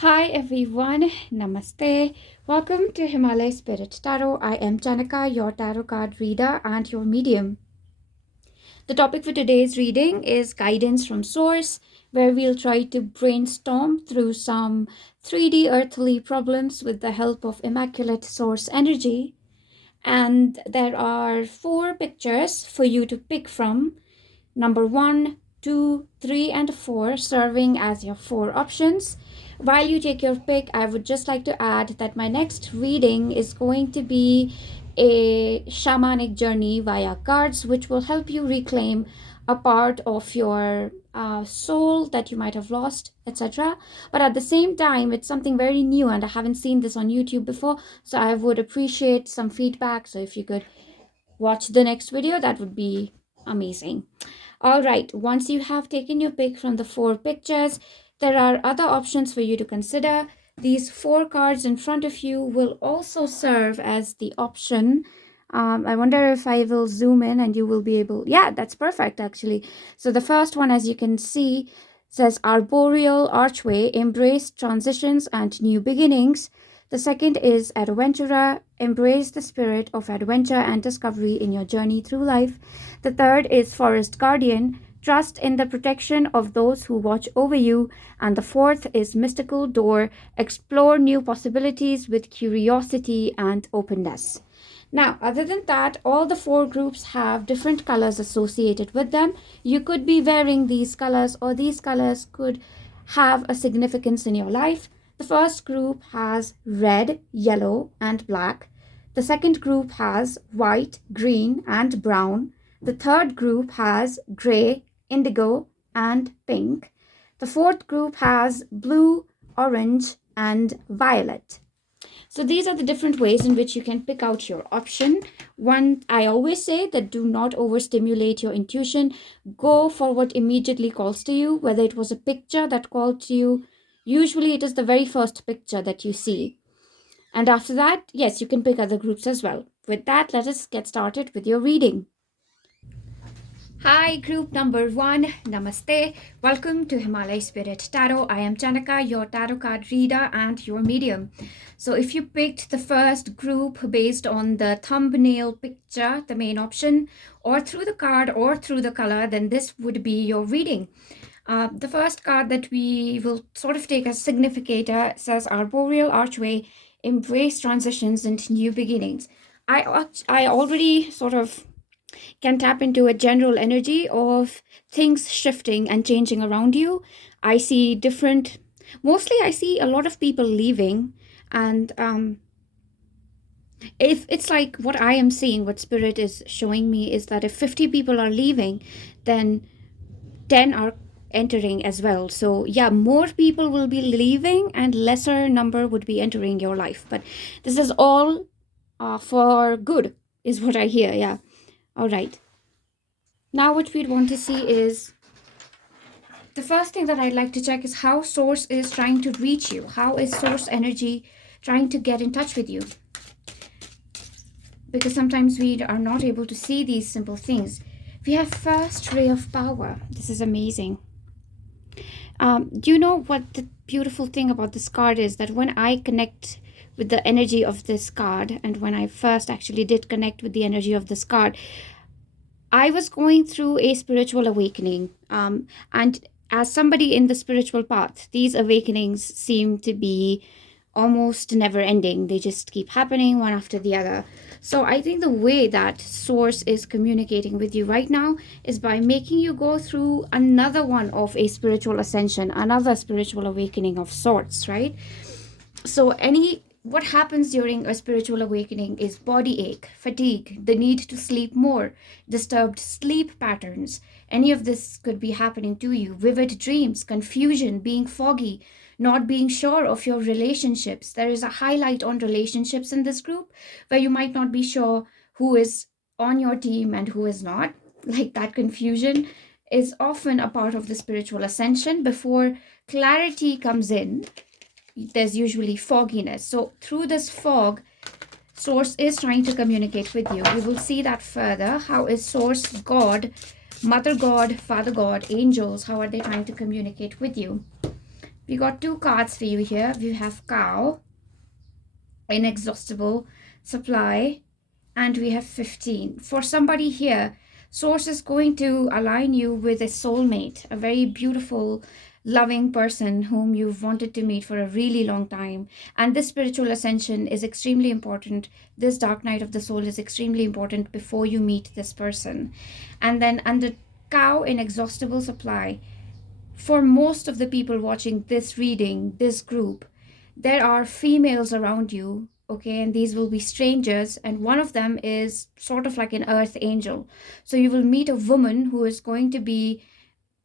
Hi everyone, Namaste. Welcome to Himalaya Spirit Tarot. I am Chanaka, your tarot card reader and your medium. The topic for today's reading is guidance from source, where we'll try to brainstorm through some 3D earthly problems with the help of immaculate source energy. And there are 4 pictures for you to pick from. Number 1, 2, 3, and 4 serving as your 4 options. While you take your pick, I would just like to add that my next reading is going to be a shamanic journey via cards, which will help you reclaim a part of your soul that you might have lost, etc. But at the same time, it's something very new and I haven't seen this on YouTube before, so I would appreciate some feedback. So if you could watch the next video, that would be amazing. All right, once you have taken your pick from the 4 pictures, there are other options for you to consider. These 4 cards in front of you will also serve as the option. I wonder if I will zoom in and you will be able... Yeah, that's perfect actually. So the first one, as you can see, says Arboreal Archway, Embrace Transitions and New Beginnings. The second is Adventurer, embrace the spirit of adventure and discovery in your journey through life. The third is Forest Guardian, trust in the protection of those who watch over you. And the fourth is Mystical Door, explore new possibilities with curiosity and openness. Now, other than that, all the 4 groups have different colors associated with them. You could be wearing these colors, or these colors could have a significance in your life. The first group has red, yellow, and black. The second group has white, green, and brown. The third group has gray, indigo, and pink. The fourth group has blue, orange, and violet. So these are the different ways in which you can pick out your option. One, I always say that do not overstimulate your intuition. Go for what immediately calls to you, whether it was a picture that called to you. Usually it is the very first picture that you see. And after that, yes, you can pick other groups as well. With that, let us get started with your reading. Hi, group number 1. Namaste. Welcome to Himalaya Spirit Tarot. I am Chanaka, your tarot card reader and your medium. So if you picked the first group based on the thumbnail picture, the main option, or through the card or through the color, then this would be your reading. The first card that we will sort of take as significator says Arboreal Archway, embrace transitions and new beginnings. I already sort of can tap into a general energy of things shifting and changing around you. I see mostly I see a lot of people leaving, and if it's like what I am seeing, what Spirit is showing me is that if 50 people are leaving, then 10 are entering as well. So yeah, more people will be leaving and lesser number would be entering your life. But this is all for good, is what I hear. Yeah. All right. Now what we'd want to see is, the first thing that I'd like to check is how source is trying to reach you. How is source energy trying to get in touch with you? Because sometimes we are not able to see these simple things. We have first ray of power. This is amazing. Do you know what the beautiful thing about this card is? That when I connect with the energy of this card, and when I first actually did connect with the energy of this card, I was going through a spiritual awakening. And as somebody in the spiritual path, these awakenings seem to be almost never ending. They just keep happening one after the other. So I think the way that source is communicating with you right now is by making you go through another one of a spiritual ascension, another spiritual awakening of sorts, right? So what happens during a spiritual awakening is body ache, fatigue, the need to sleep more, disturbed sleep patterns. Any of this could be happening to you. Vivid dreams, confusion, being foggy, not being sure of your relationships. There is a highlight on relationships in this group where you might not be sure who is on your team and who is not. Like that confusion is often a part of the spiritual ascension. Before clarity comes in, there's usually fogginess. So through this fog, source is trying to communicate with you. We will see that further. How is source, God, Mother God, Father God, angels, how are they trying to communicate with you? We got 2 cards for you here. We have cow, inexhaustible supply, and we have 15. For somebody here, source is going to align you with a soulmate, a very beautiful, loving person whom you've wanted to meet for a really long time. And this spiritual ascension is extremely important. This dark night of the soul is extremely important before you meet this person. And then under cow, inexhaustible supply, for most of the people watching this reading, this group, there are females around you, okay, and these will be strangers, and one of them is sort of like an earth angel. So you will meet a woman who is going to be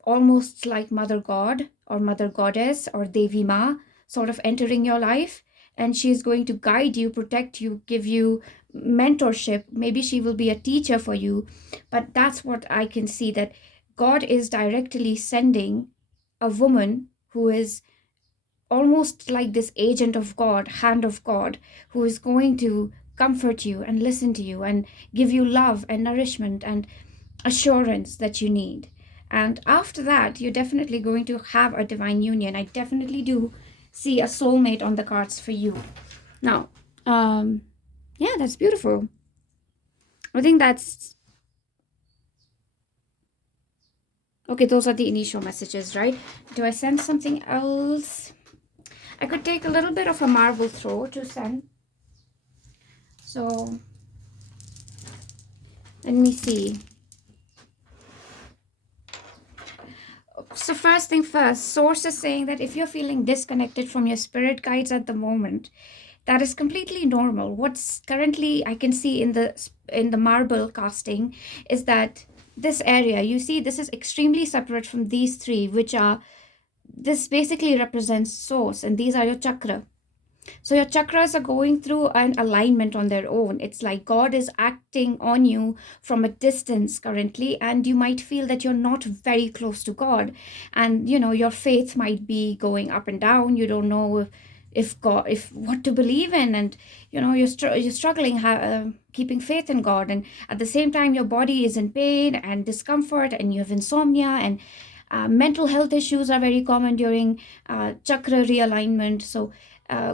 almost like Mother God or Mother Goddess or Devi Ma, sort of entering your life, and she is going to guide you, protect you, give you mentorship. Maybe she will be a teacher for you, but that's what I can see, that God is directly sending a woman who is almost like this agent of God, hand of God, who is going to comfort you and listen to you and give you love and nourishment and assurance that you need. And after that, you're definitely going to have a divine union. I definitely do see a soulmate on the cards for you. Now, yeah, that's beautiful. I think that's okay. Those are the initial messages, right? Do I send something else? I could take a little bit of a marble throw to send. So let me see. So first thing first, source is saying that if you're feeling disconnected from your spirit guides at the moment, that is completely normal. What's currently I can see in the marble casting is that this area, you see, this is extremely separate from these 3, which are, this basically represents source, and these are your chakra. So your chakras are going through an alignment on their own. It's like God is acting on you from a distance currently, and you might feel that you're not very close to God, and your faith might be going up and down. You don't know if God, if what to believe in, and you're struggling keeping faith in God, and at the same time your body is in pain and discomfort, and you have insomnia, and mental health issues are very common during chakra realignment. So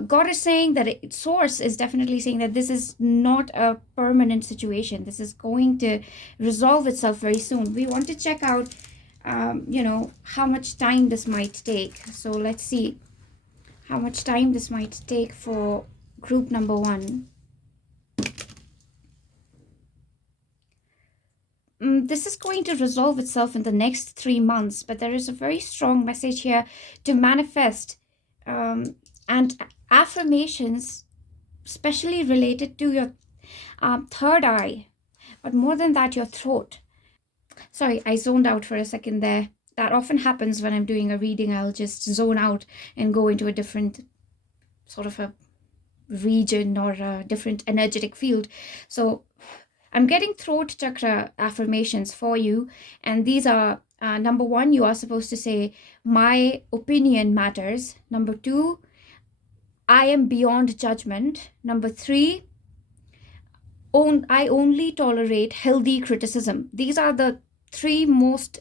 God is saying that source is definitely saying that this is not a permanent situation. This is going to resolve itself very soon. We want to check out, how much time this might take. So let's see how much time this might take for group number 1. This is going to resolve itself in the next 3 months, but there is a very strong message here to manifest and affirmations, especially related to your third eye, but more than that, your throat. Sorry, I zoned out for a second there. That often happens when I'm doing a reading. I'll just zone out and go into a different sort of a region or a different energetic field. So I'm getting throat chakra affirmations for you, and these are number 1, you are supposed to say, my opinion matters. Number 2, I am beyond judgment. Number 3, I only tolerate healthy criticism. These are the 3 most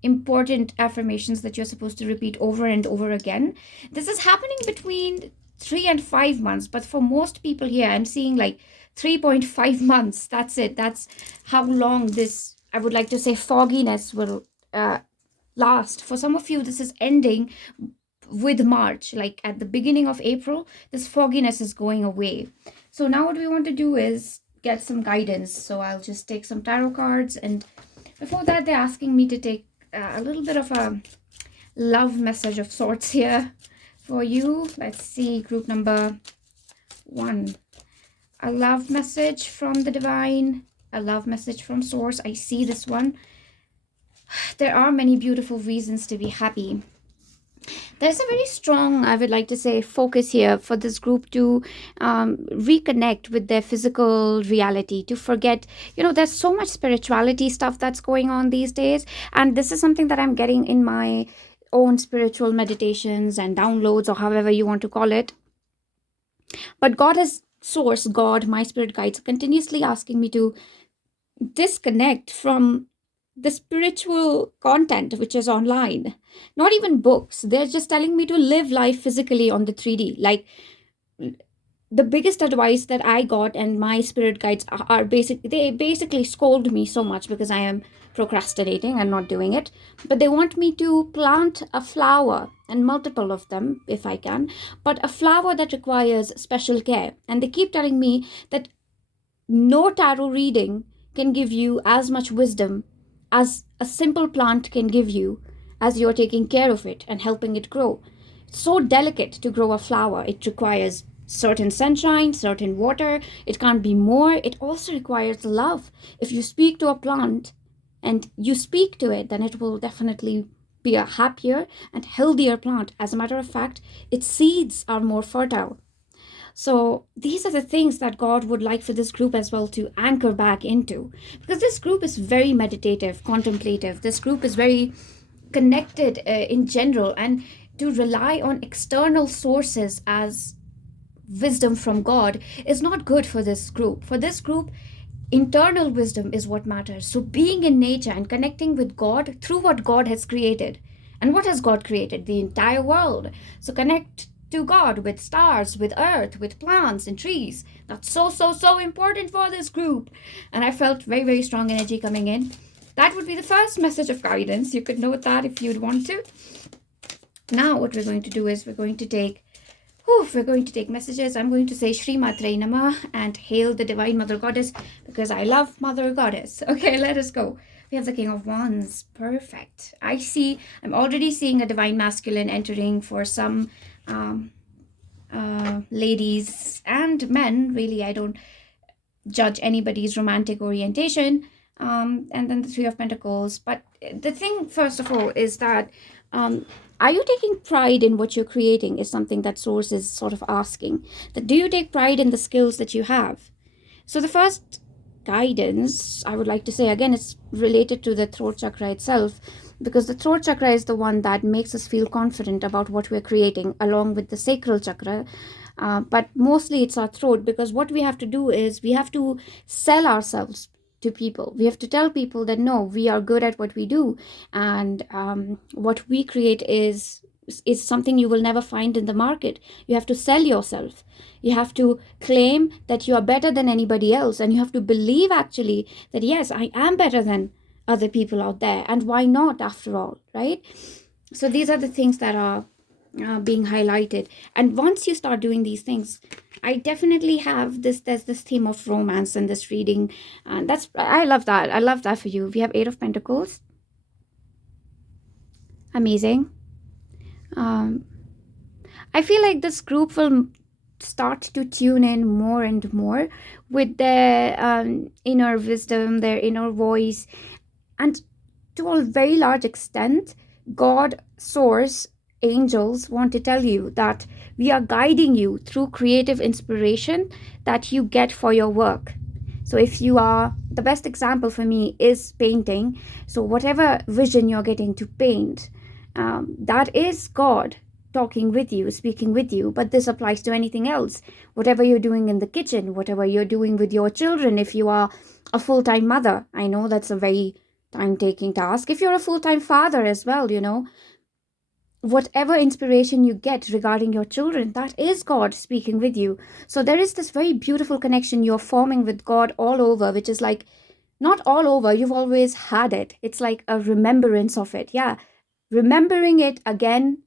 important affirmations that you're supposed to repeat over and over again. This is happening between 3 and 5 months, but for most people here, I'm seeing like 3.5 months. That's it. That's how long this, I would like to say, fogginess will last. For some of you, this is ending with March, like at the beginning of April, this fogginess is going away. So now what we want to do is get some guidance. So I'll just take some tarot cards, and before that, they're asking me to take a little bit of a love message of sorts here for you. Let's see, group number 1. A love message from the divine, a love message from source. I see this one. There are many beautiful reasons to be happy. There's a very strong, I would like to say, focus here for this group to reconnect with their physical reality, to forget, there's so much spirituality stuff that's going on these days. And this is something that I'm getting in my own spiritual meditations and downloads, or however you want to call it. But God is source, God, my spirit guides, continuously asking me to disconnect from the spiritual content which is online, not even books. They're just telling me to live life physically on the 3D. Like, the biggest advice that I got, and my spirit guides are they basically scold me so much because I am procrastinating and not doing it. But they want me to plant a flower, and multiple of them if I can, but a flower that requires special care. And they keep telling me that no tarot reading can give you as much wisdom as a simple plant can give you, as you're taking care of it and helping it grow. It's so delicate to grow a flower. It requires certain sunshine, certain water. It can't be more. It also requires love. If you speak to a plant and you speak to it, then it will definitely be a happier and healthier plant. As a matter of fact, its seeds are more fertile. So these are the things that God would like for this group as well to anchor back into, because this group is very meditative, contemplative. This group is very connected in general, and to rely on external sources as wisdom from God is not good for this group. For this group, internal wisdom is what matters. So being in nature and connecting with God through what God has created. And what has God created? The entire world. So connect to God with stars, with earth, with plants and trees. That's so important for this group. And I felt very, very strong energy coming in. That would be the first message of guidance. You could note that if you'd want to. Now what we're going to do is we're going to take messages. I'm going to say Shri Matre Namah and hail the Divine Mother Goddess, because I love Mother Goddess. Okay, let us go. We have the King of Wands. Perfect. I'm already seeing a Divine Masculine entering for some ladies and men. Really, I don't judge anybody's romantic orientation. And then the Three of Pentacles. But the thing, first of all, is that are you taking pride in what you're creating is something that Source is sort of asking. That do you take pride in the skills that you have? So the first guidance, I would like to say, again, it's related to the throat chakra itself, because the throat chakra is the one that makes us feel confident about what we're creating, along with the sacral chakra. But mostly it's our throat, because what we have to do is we have to sell ourselves to people. We have to tell people that no, we are good at what we do, and what we create is something you will never find in the market. You have to sell yourself. You have to claim that you are better than anybody else, and you have to believe actually that yes, I am better than other people out there, and why not, after all, right? So these are the things that are being highlighted. And once you start doing these things, I definitely have there's this theme of romance in this reading, and I love that for you. We have Eight of Pentacles. Amazing. I feel like this group will start to tune in more and more with their inner wisdom, their inner voice, and to a very large extent, God, Source, angels want to tell you that we are guiding you through creative inspiration that you get for your work. So if you are, the best example for me is painting. So whatever vision you're getting to paint, that is God talking with you, speaking with you. But this applies to anything else. Whatever you're doing in the kitchen, whatever you're doing with your children, if you are a full-time mother, I know that's a very time-taking task. If you're a full-time father as well, whatever inspiration you get regarding your children, that is God speaking with you. So there is this very beautiful connection you're forming with God all over, which is like, not all over, you've always had it. It's like a remembrance of it. Yeah, remembering it again.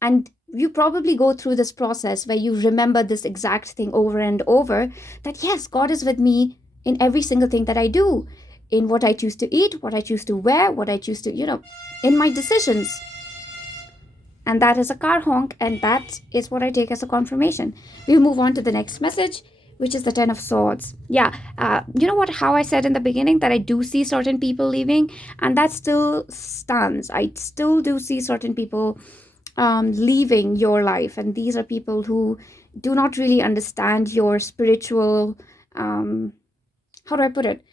And you probably go through this process where you remember this exact thing over and over, that yes, God is with me in every single thing that I do, in what I choose to eat, what I choose to wear, what I choose to, in my decisions. And that is a car honk, and that is what I take as a confirmation. We'll move on to the next message, which is the Ten of Swords. Yeah, you know what, how I said in the beginning that I do see certain people leaving, and that still stands. I still do see certain people leaving your life, and these are people who do not really understand your spiritual, how do I put it?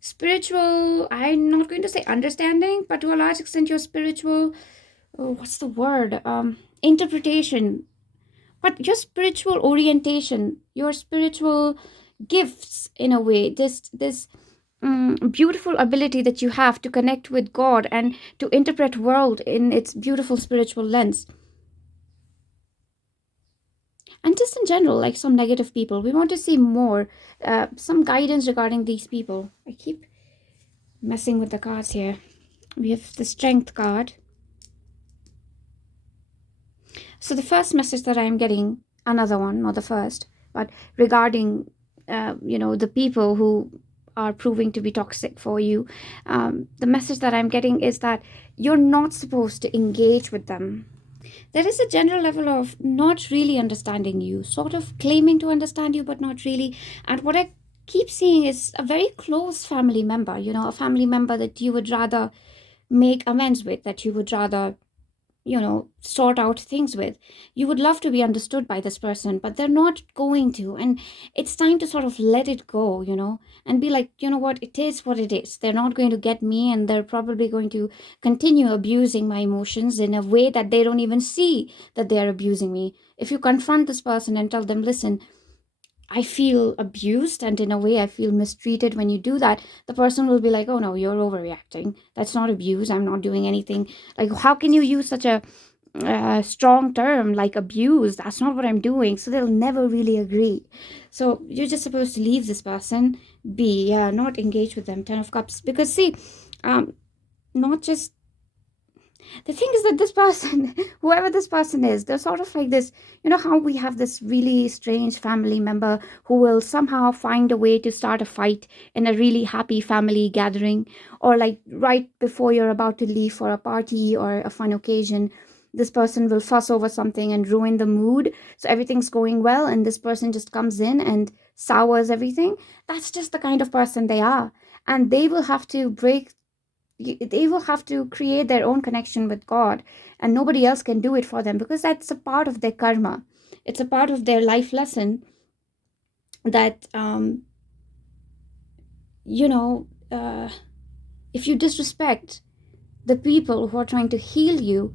Spiritual, I'm not going to say understanding, but to a large extent your spiritual, what's the word, interpretation, but your spiritual orientation, your spiritual gifts, in a way, this beautiful ability that you have to connect with God and to interpret world in its beautiful spiritual lens. And just in general, like some negative people, we want to see more, some guidance regarding these people. I keep messing with the cards here. We have the Strength card. So the first message that I'm getting, another one, not the first, but regarding, the people who are proving to be toxic for you, the message that I'm getting is that you're not supposed to engage with them. There is a general level of not really understanding you, sort of claiming to understand you, but not really. And what I keep seeing is a very close family member, a family member that you would rather make amends with, that you would rather sort out things with. You would love to be understood by this person, but they're not going to. And it's time to sort of let it go, and be like, you know what, it is what it is. They're not going to get me, and they're probably going to continue abusing my emotions in a way that they don't even see that they're abusing me. If you confront this person and tell them, listen, I feel abused, and in a way I feel mistreated when you do that, the person will be like, oh no, you're overreacting. That's not abuse. I'm not doing anything. Like, how can you use such a strong term like abuse? That's not what I'm doing. So they'll never really agree. So you're just supposed to leave this person be, not engage with them. 10 of Cups. Because see, not just, the thing is that this person, whoever this person is, they're sort of like this, how we have this really strange family member who will somehow find a way to start a fight in a really happy family gathering, or like right before you're about to leave for a party or a fun occasion, this person will fuss over something and ruin the mood. So everything's going well, and this person just comes in and sours everything. That's just the kind of person they are. And they will have to create their own connection with God, and nobody else can do it for them, because that's a part of their karma. It's a part of their life lesson that if you disrespect the people who are trying to heal you,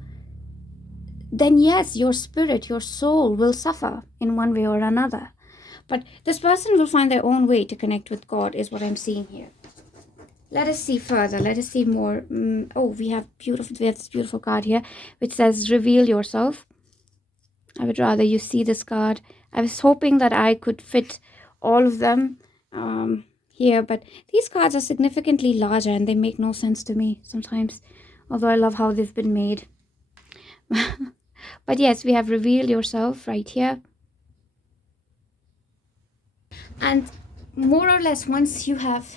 then yes, your spirit, your soul will suffer in one way or another. But this person will find their own way to connect with God, is what I'm seeing here. Let us see further. Let us see more. We have this beautiful card here, which says, reveal yourself. I would rather you see this card. I was hoping that I could fit all of them here, but these cards are significantly larger and they make no sense to me sometimes, although I love how they've been made. But yes, we have reveal yourself right here. And more or less, once you have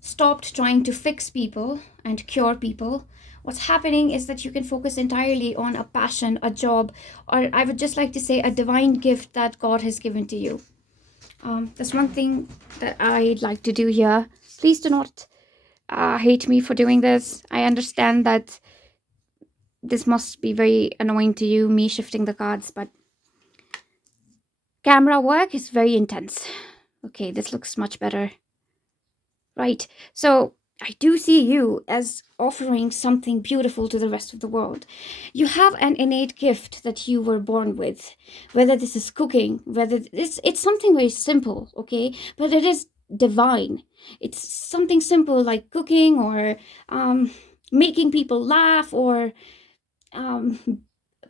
stopped trying to fix people and cure people, what's happening is that you can focus entirely on a passion, a job, or I would just like to say a divine gift that God has given to you. That's one thing that I'd like to do here. Please do not hate me for doing this. I understand that this must be very annoying to you, me shifting the cards, but camera work is very intense. Okay, this looks much better. Right, so I do see you as offering something beautiful to the rest of the world. You have an innate gift that you were born with, whether this is cooking, whether it's something very simple, okay? But it is divine. It's something simple like cooking, or making people laugh, or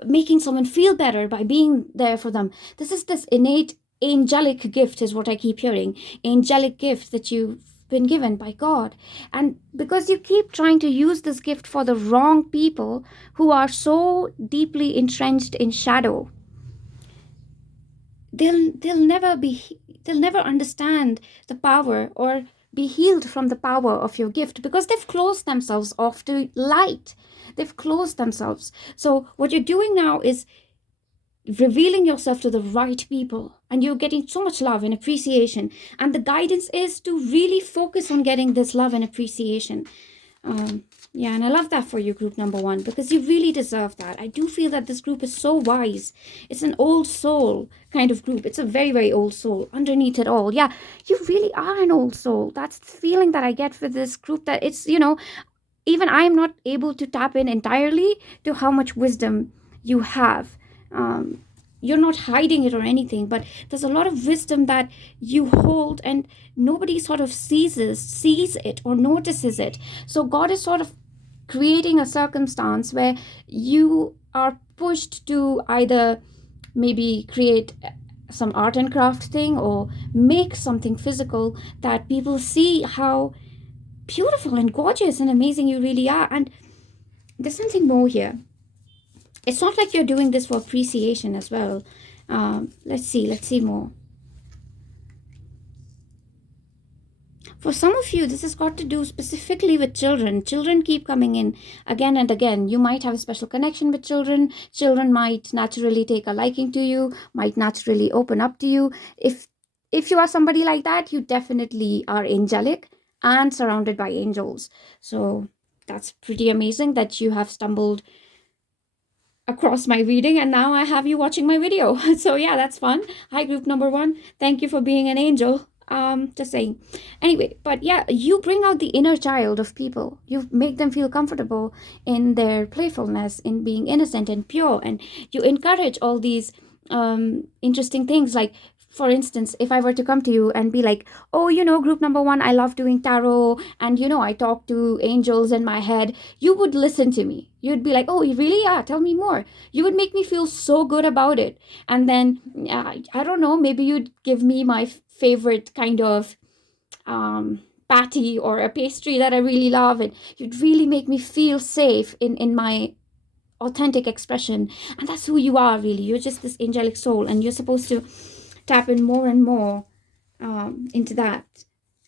making someone feel better by being there for them. This is this innate angelic gift, is what I keep hearing. Angelic gift that you've been given by God. And because you keep trying to use this gift for the wrong people who are so deeply entrenched in shadow, they'll never understand the power or be healed from the power of your gift, because they've closed themselves off to light. They've closed themselves. So what you're doing now is revealing yourself to the right people, and you're getting so much love and appreciation, and the guidance is to really focus on getting this love and appreciation. And I love that for you, group number 1, because you really deserve that. I do feel that this group is so wise. It's an old soul kind of group. It's a very, very old soul underneath it all. Yeah, you really are an old soul. That's the feeling that I get for this group, that it's, even I'm not able to tap in entirely to how much wisdom you have. you're not hiding it or anything, but there's a lot of wisdom that you hold and nobody sort of sees it or notices it. So God is sort of creating a circumstance where you are pushed to either maybe create some art and craft thing or make something physical that people see how beautiful and gorgeous and amazing you really are. And there's something more here. It's not like you're doing this for appreciation as well. Let's see more. For some of you, this has got to do specifically with children. Children keep coming in again and again. You might have a special connection with children. Children might naturally take a liking to you, might naturally open up to you. If you are somebody like that, you definitely are angelic and surrounded by angels. So that's pretty amazing that you have stumbled across my reading and now I have you watching my video. So yeah, that's fun. Hi, group number 1. Thank you for being an angel. Just saying. Anyway, but yeah, you bring out the inner child of people. You make them feel comfortable in their playfulness, in being innocent and pure, and you encourage all these interesting things. Like, for instance, if I were to come to you and be like, oh, group number 1, I love doing tarot, and I talk to angels in my head, you would listen to me. You'd be like, oh, you really? Yeah, tell me more. You would make me feel so good about it. And then, I don't know, maybe you'd give me my favorite kind of patty or a pastry that I really love, and you'd really make me feel safe in my authentic expression. And that's who you are, really. You're just this angelic soul, and you're supposed to tap in more and more into that.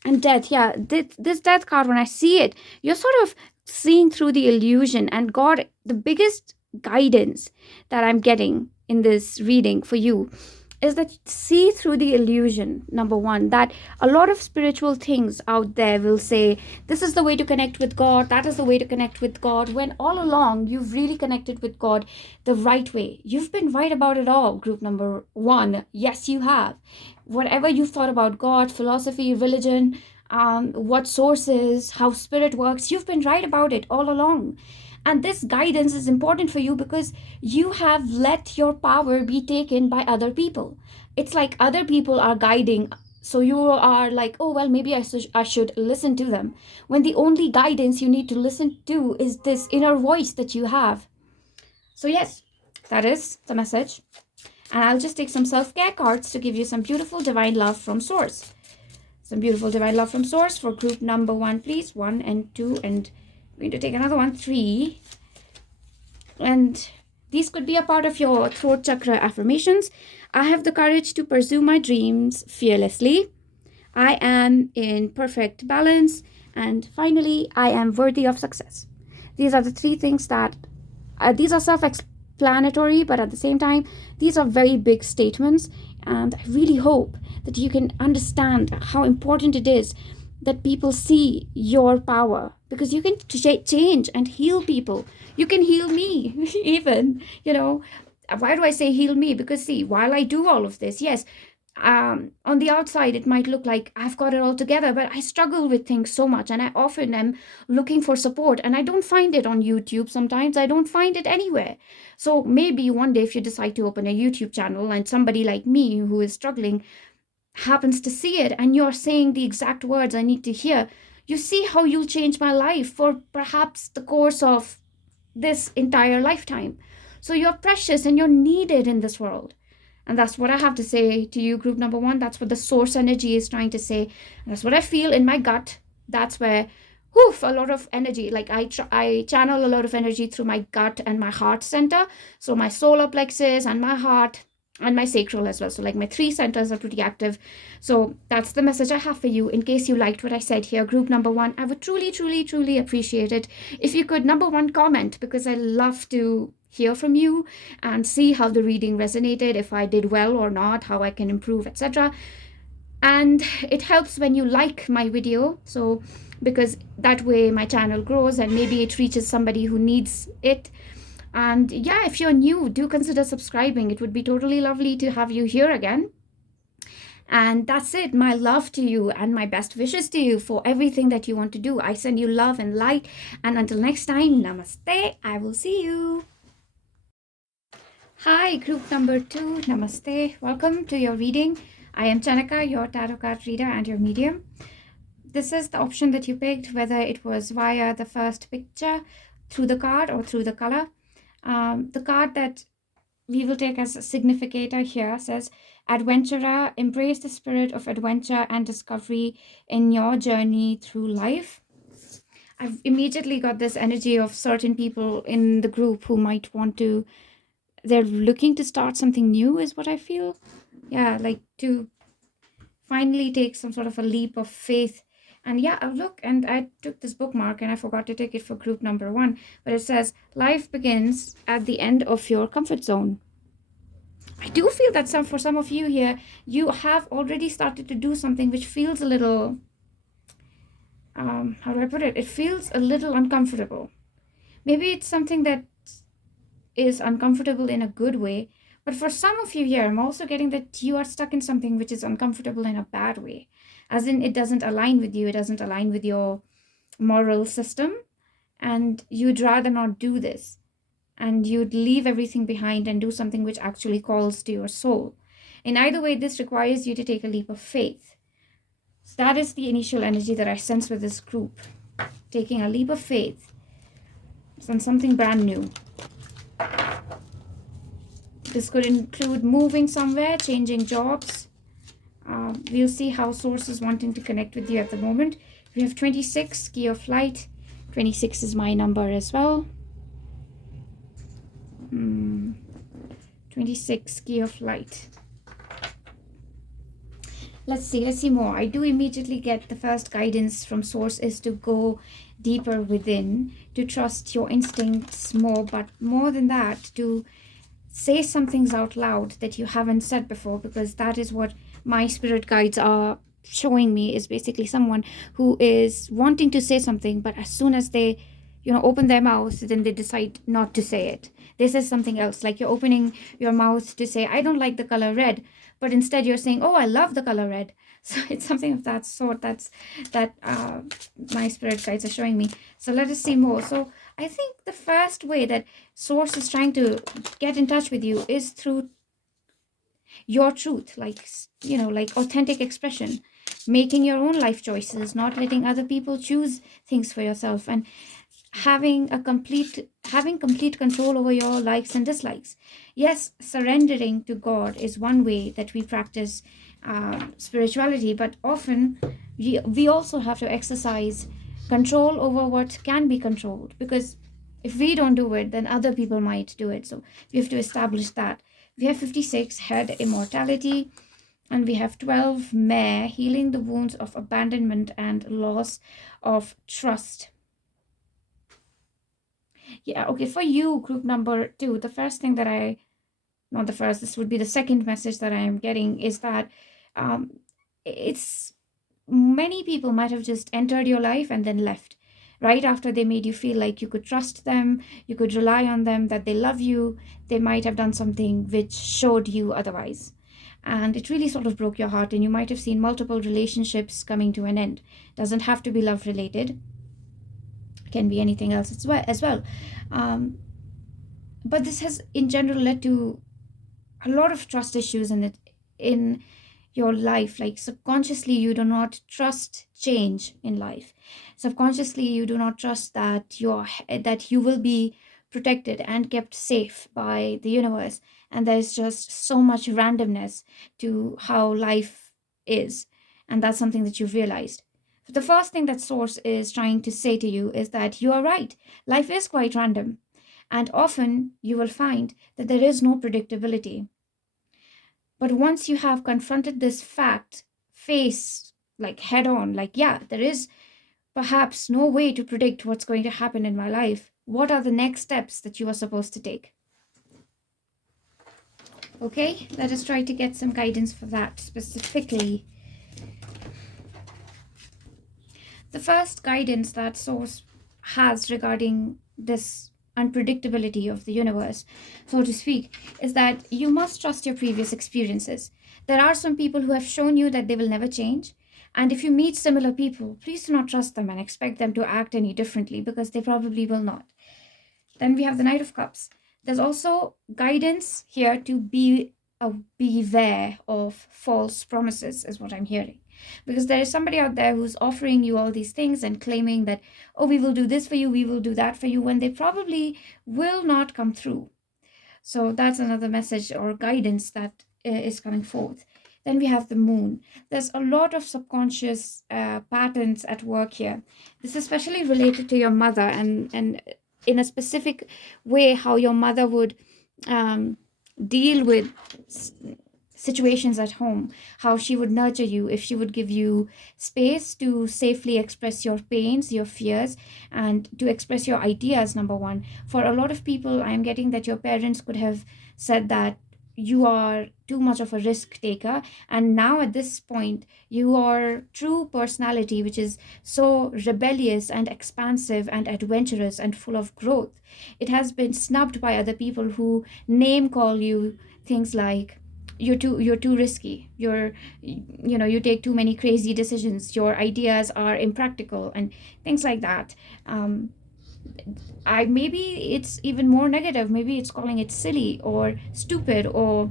And death, yeah, this death card, when I see it, you're sort of seeing through the illusion. And God, the biggest guidance that I'm getting in this reading for you is that see through the illusion. Number 1, that a lot of spiritual things out there will say, this is the way to connect with God, that is the way to connect with God, when all along you've really connected with God the right way. You've been right about it all, group number 1. Yes, you have. Whatever you've thought about God, philosophy, religion, what sources, how spirit works, you've been right about it all along. And this guidance is important for you because you have let your power be taken by other people. It's like other people are guiding. So you are like, oh, well, maybe I should listen to them. When the only guidance you need to listen to is this inner voice that you have. So yes, that is the message. And I'll just take some self-care cards to give you some beautiful divine love from source. Some beautiful divine love from source for group number 1, please. 1 and 2 and I'm going to take another one, 3. And these could be a part of your throat chakra affirmations. I have the courage to pursue my dreams fearlessly. I am in perfect balance. And finally, I am worthy of success. These are the 3 things that, these are self-explanatory, but at the same time, these are very big statements. And I really hope that you can understand how important it is that people see your power, because you can change and heal people. You can heal me even, Why do I say heal me? Because see, while I do all of this, yes, on the outside it might look like I've got it all together, but I struggle with things so much, and I often am looking for support, and I don't find it on YouTube. Sometimes I don't find it anywhere. So maybe one day if you decide to open a YouTube channel and somebody like me who is struggling happens to see it, and you're saying the exact words I need to hear, you see how you'll change my life for perhaps the course of this entire lifetime. So you're precious and you're needed in this world. And that's what I have to say to you, group number 1. That's what the source energy is trying to say. That's what I feel in my gut. That's where a lot of energy, like I channel a lot of energy through my gut and my heart center. So my solar plexus and my heart and my sacral as well. So like my 3 centers are pretty active. So that's the message I have for you. In case you liked what I said here, group number 1, I would truly, truly, truly appreciate it if you could, number 1, comment, because I love to hear from you and see how the reading resonated, if I did well or not, how I can improve, etc. And it helps when you like my video, so because that way my channel grows and maybe it reaches somebody who needs it. And yeah, if you're new, do consider subscribing. It would be totally lovely to have you here again. And that's it. My love to you and my best wishes to you for everything that you want to do. I send you love and light. And until next time, namaste. I will see you. Hi, group number 2. Namaste. Welcome to your reading. I am Chanaka, your tarot card reader and your medium. This is the option that you picked, whether it was via the first picture, through the card, or through the color. The card that we will take as a significator here says, Adventurer, embrace the spirit of adventure and discovery in your journey through life. I've immediately got this energy of certain people in the group who might want to, they're looking to start something new, is what I feel. Yeah, like to finally take some sort of a leap of faith. And yeah, look, and I took this bookmark and I forgot to take it for group number 1, but it says, life begins at the end of your comfort zone. I do feel that for some of you here, you have already started to do something which feels a little, how do I put it? It feels a little uncomfortable. Maybe it's something that is uncomfortable in a good way, but for some of you here, I'm also getting that you are stuck in something which is uncomfortable in a bad way, as in it doesn't align with you, it doesn't align with your moral system, and you'd rather not do this, and you'd leave everything behind and do something which actually calls to your soul. In either way, this requires you to take a leap of faith. So that is the initial energy that I sense with this group, taking a leap of faith on something brand new. This could include moving somewhere, changing jobs. We'll see how Source is wanting to connect with you at the moment. We have 26, key of light. 26 is my number as well. 26, key of light. Let's see more. I do immediately get the first guidance from Source is to go deeper within, to trust your instincts more, but more than that, to say some things out loud that you haven't said before, because that is what my spirit guides are showing me, is basically someone who is wanting to say something, but as soon as they open their mouth, then they decide not to say it. They say something else, like you're opening your mouth to say, I don't like the color red, but instead you're saying, oh, I love the color red. So it's something of that sort that my spirit guides are showing me. So let us see more. So I think the first way that Source is trying to get in touch with you is through your truth, like authentic expression, making your own life choices, not letting other people choose things for yourself, and having complete control over your likes and dislikes. Yes, surrendering to God is one way that we practice spirituality, but often we also have to exercise control over what can be controlled, because if we don't do it, then other people might do it. So we have to establish that. We have 56, head, immortality, and we have 12, mare, healing the wounds of abandonment and loss of trust. Yeah, okay, for you, group number 2, the first thing that this would be the second message that I am getting, is that it's many people might have just entered your life and then left right after they made you feel like you could trust them, you could rely on them, that they love you. They might have done something which showed you otherwise, and it really sort of broke your heart, and you might have seen multiple relationships coming to an end. Doesn't have to be love related, can be anything else as well. But this has in general led to a lot of trust issues in your life. Like subconsciously you do not trust change in life. Subconsciously you do not trust that you will be protected and kept safe by the universe, and there's just so much randomness to how life is, and that's something that you've realized. The first thing that Source is trying to say to you is that you are right. Life is quite random, and often you will find that there is no predictability. But once you have confronted this fact, face like head on, like, yeah, there is perhaps no way to predict what's going to happen in my life. What are the next steps that you are supposed to take? Okay, let us try to get some guidance for that specifically. The first guidance that Source has regarding this unpredictability of the universe, so to speak, is that you must trust your previous experiences. There are some people who have shown you that they will never change. And if you meet similar people, please do not trust them and expect them to act any differently, because they probably will not. Then we have the Knight of Cups. There's also guidance here to beware of false promises, is what I'm hearing. Because there is somebody out there who's offering you all these things and claiming that, oh, we will do this for you, we will do that for you, when they probably will not come through. So that's another message or guidance that is coming forth. Then we have the moon. There's a lot of subconscious patterns at work here. This is especially related to your mother, and in a specific way how your mother would deal with situations at home, how she would nurture you, if she would give you space to safely express your pains, your fears, and to express your ideas. Number one, for a lot of people, I am getting that your parents could have said that you are too much of a risk taker, and now at this point your true personality, which is so rebellious and expansive and adventurous and full of growth, it has been snubbed by other people who name call you things like, you're too risky, you take too many crazy decisions, your ideas are impractical, and things like that. I maybe it's even more negative, maybe it's calling it silly or stupid or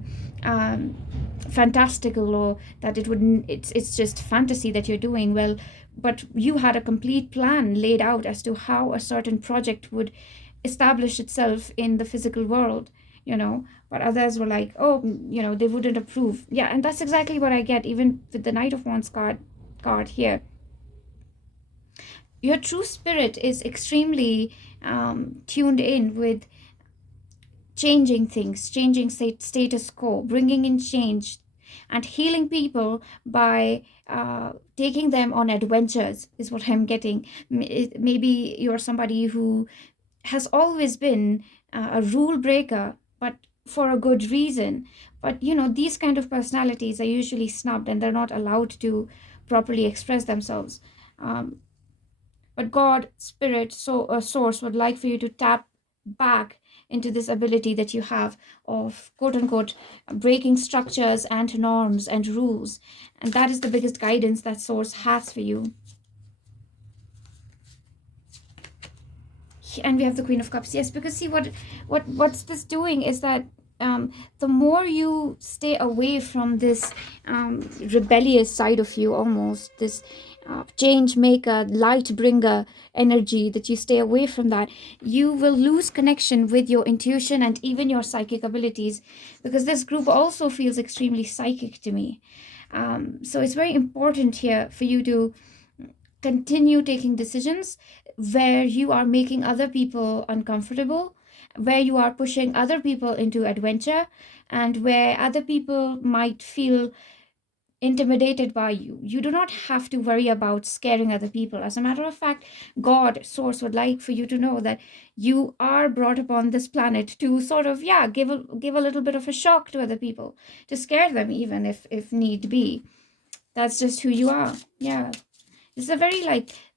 fantastical, or that it's just fantasy that you're doing. Well, but you had a complete plan laid out as to how a certain project would establish itself in the physical world, but others were like, oh, they wouldn't approve. Yeah, and that's exactly what I get even with the Knight of Wands card here. Your true spirit is extremely tuned in with changing things, changing status quo, bringing in change, and healing people by taking them on adventures, is what I'm getting. Maybe you're somebody who has always been a rule breaker, but for a good reason. But these kind of personalities are usually snubbed and they're not allowed to properly express themselves. But God, spirit, source would like for you to tap back into this ability that you have of quote unquote breaking structures and norms and rules. And that is the biggest guidance that source has for you. And we have the Queen of Cups. Yes, because see what's this doing is that the more you stay away from this rebellious side of you, almost this change maker, light bringer energy, that you stay away from that, you will lose connection with your intuition and even your psychic abilities, because this group also feels extremely psychic to me. So it's very important here for you to continue taking decisions where you are making other people uncomfortable, where you are pushing other people into adventure, and where other people might feel intimidated by you. You do not have to worry about scaring other people. As a matter of fact, God, source, would like for you to know that you are brought upon this planet to sort of give a little bit of a shock to other people, to scare them even if need be. That's just who you are. Yeah, it's a very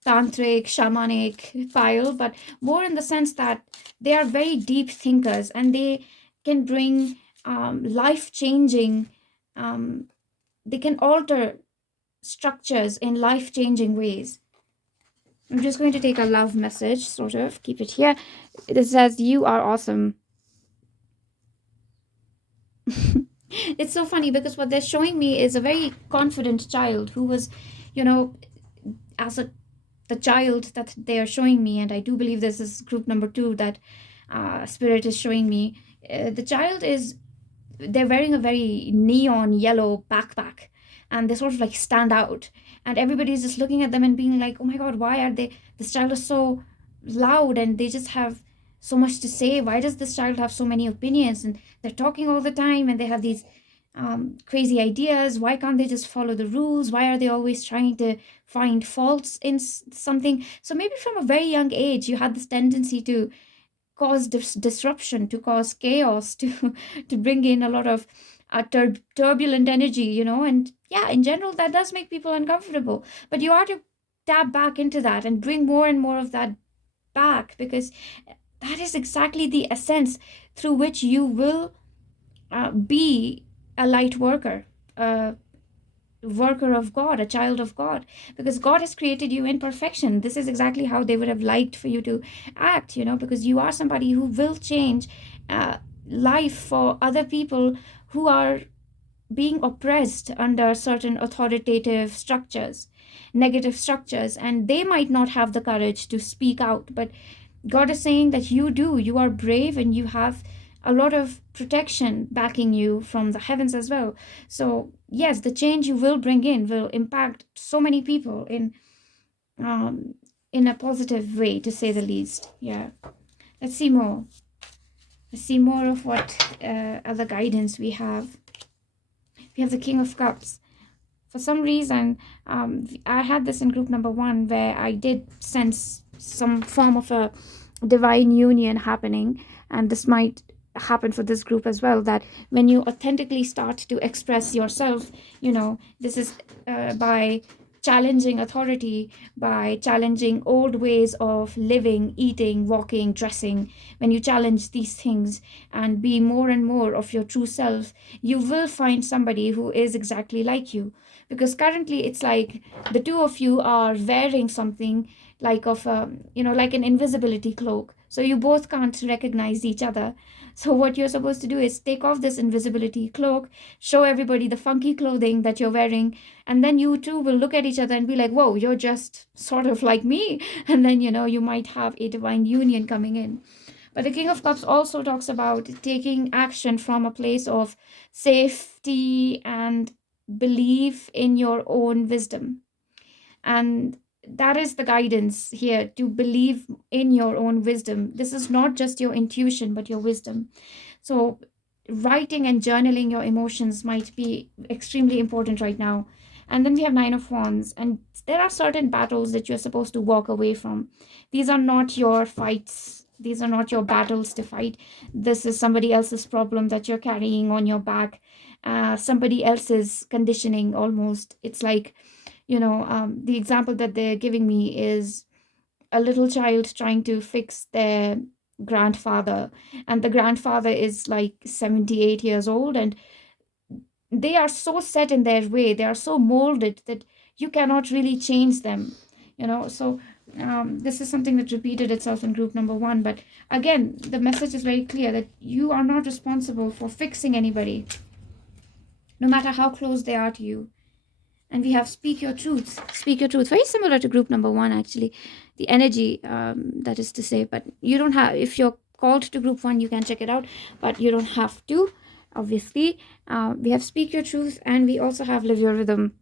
tantric, shamanic pile, but more in the sense that they are very deep thinkers and they can bring life-changing, they can alter structures in life-changing ways. I'm just going to take a love message, sort of, keep it here. It says, you are awesome. It's so funny because what they're showing me is a very confident child who was, as the child that they are showing me, and I do believe this is group number 2 that Spirit is showing me. The child they're wearing a very neon yellow backpack, and they sort of stand out, and everybody's just looking at them and being like, oh my god, why are this child is so loud and they just have so much to say. Why does this child have so many opinions, and they're talking all the time, and they have these crazy ideas? Why can't they just follow the rules? Why are they always trying to find faults in something? So maybe from a very young age you had this tendency to cause disruption, to cause chaos, to bring in a lot of turbulent energy, and in general that does make people uncomfortable. But you are to tap back into that and bring more and more of that back, because that is exactly the essence through which you will be a light worker, a worker of God, a child of God, because God has created you in perfection. This is exactly how they would have liked for you to act, because you are somebody who will change life for other people who are being oppressed under certain authoritative structures, negative structures, and they might not have the courage to speak out. But God is saying that you do. You are brave and you have a lot of protection backing you from the heavens as well. So yes, the change you will bring in will impact so many people um, in a positive way, to say the least. Yeah. Let's see more. Let's see more of what other guidance we have. We have the King of Cups. For some reason, I had this in group number 1 where I did sense some form of a divine union happening, and this might happen for this group as well, that when you authentically start to express yourself, this is by challenging authority, by challenging old ways of living, eating, walking, dressing. When you challenge these things and be more and more of your true self, you will find somebody who is exactly like you. Because currently it's like the two of you are wearing something like of a, like an invisibility cloak, so you both can't recognize each other. So what you're supposed to do is take off this invisibility cloak, show everybody the funky clothing that you're wearing, and then you two will look at each other and be like, whoa, you're just sort of like me. And then you might have a divine union coming in. But the King of Cups also talks about taking action from a place of safety and belief in your own wisdom. And that is the guidance here, to believe in your own wisdom. This is not just your intuition, but your wisdom. So writing and journaling your emotions might be extremely important right now. And then we have Nine of Wands, and there are certain battles that you're supposed to walk away from. These are not your fights. These are not your battles to fight. This is somebody else's problem that you're carrying on your back. Somebody else's conditioning almost. It's like, the example that they're giving me is a little child trying to fix their grandfather, and the grandfather is like 78 years old, and they are so set in their way, they are so molded that you cannot really change them. So this is something that repeated itself in group number 1. But again, the message is very clear that you are not responsible for fixing anybody, no matter how close they are to you. And we have speak your truth. Speak your truth. Very similar to group number 1, actually. The energy, that is to say. But you don't have, if you're called to group 1, you can check it out. But you don't have to, obviously. We have speak your truth, and we also have live your rhythm.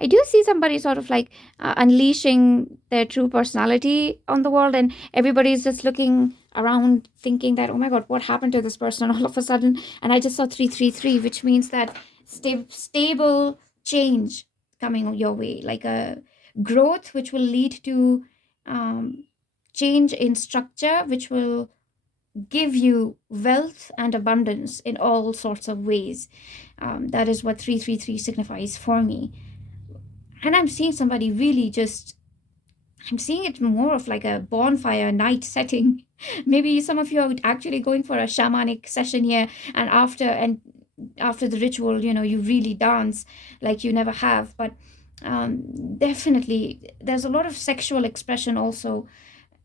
I do see somebody sort of like unleashing their true personality on the world, and everybody's just looking around thinking that, oh my god, what happened to this person all of a sudden? And I just saw 333, which means that stable change coming your way, like a growth which will lead to change in structure, which will give you wealth and abundance in all sorts of ways. That is what 333 signifies for me. And I'm seeing somebody really just, I'm seeing it more of like a bonfire night setting. Maybe some of you are actually going for a shamanic session here, and after the ritual, you really dance like you never have. But definitely there's a lot of sexual expression also,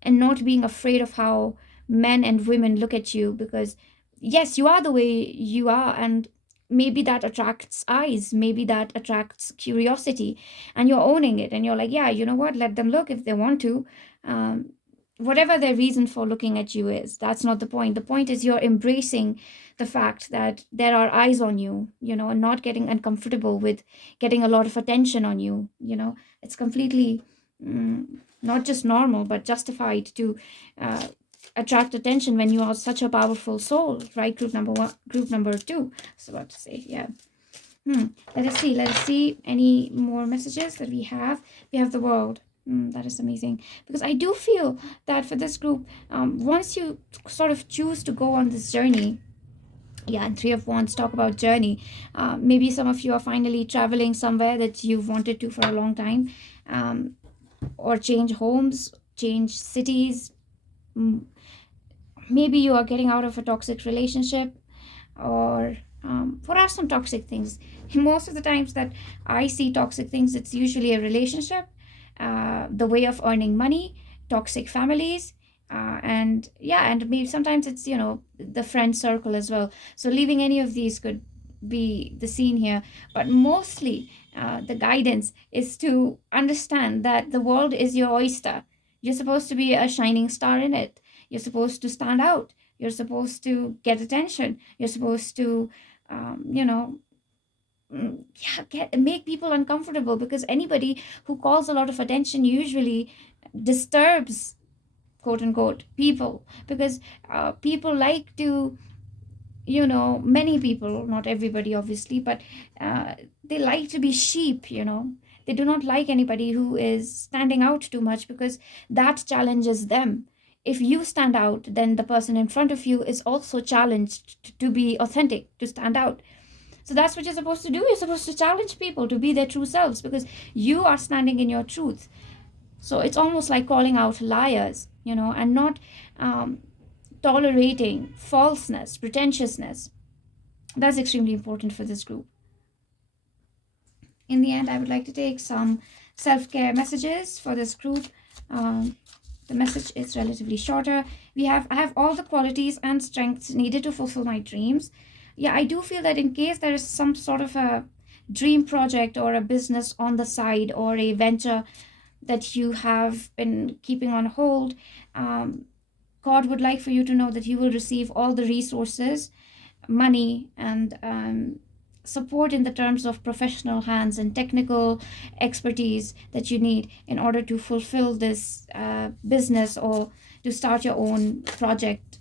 and not being afraid of how men and women look at you, because yes, you are the way you are, and maybe that attracts eyes, maybe that attracts curiosity, and you're owning it, and you're like, yeah, you know what, let them look if they want to. Whatever their reason for looking at you is, that's not the point. The point is you're embracing the fact that there are eyes on you, and not getting uncomfortable with getting a lot of attention on you. It's completely not just normal, but justified to attract attention when you are such a powerful soul, right? Group number 1, group number 2, I was about to say. Yeah. Let us see any more messages that we have. We have the world. That is amazing, because I do feel that for this group, once you sort of choose to go on this journey, and 3 of Wands talk about journey. Maybe some of you are finally traveling somewhere that you've wanted to for a long time, or change homes, change cities. Maybe you are getting out of a toxic relationship, or what are some toxic things? Most of the times that I see toxic things, it's usually a relationship, the way of earning money, toxic families, and maybe sometimes it's, the friend circle as well. So leaving any of these could be the scene here, but mostly the guidance is to understand that the world is your oyster. You're supposed to be a shining star in it. You're supposed to stand out. You're supposed to get attention. You're supposed to make people uncomfortable, because anybody who calls a lot of attention usually disturbs, quote unquote, people, because people like to, many people, not everybody obviously, but they like to be sheep. They do not like anybody who is standing out too much, because that challenges them. If you stand out, then the person in front of you is also challenged to be authentic, to stand out. So that's what you're supposed to do. You're supposed to challenge people to be their true selves, because you are standing in your truth. So it's almost like calling out liars, and not tolerating falseness, pretentiousness. That's extremely important for this group. In the end, I would like to take some self-care messages for this group. The message is relatively shorter. I have all the qualities and strengths needed to fulfill my dreams. Yeah, I do feel that in case there is some sort of a dream project or a business on the side, or a venture that you have been keeping on hold, God would like for you to know that you will receive all the resources, money, and support in the terms of professional hands and technical expertise that you need in order to fulfill this business, or to start your own project.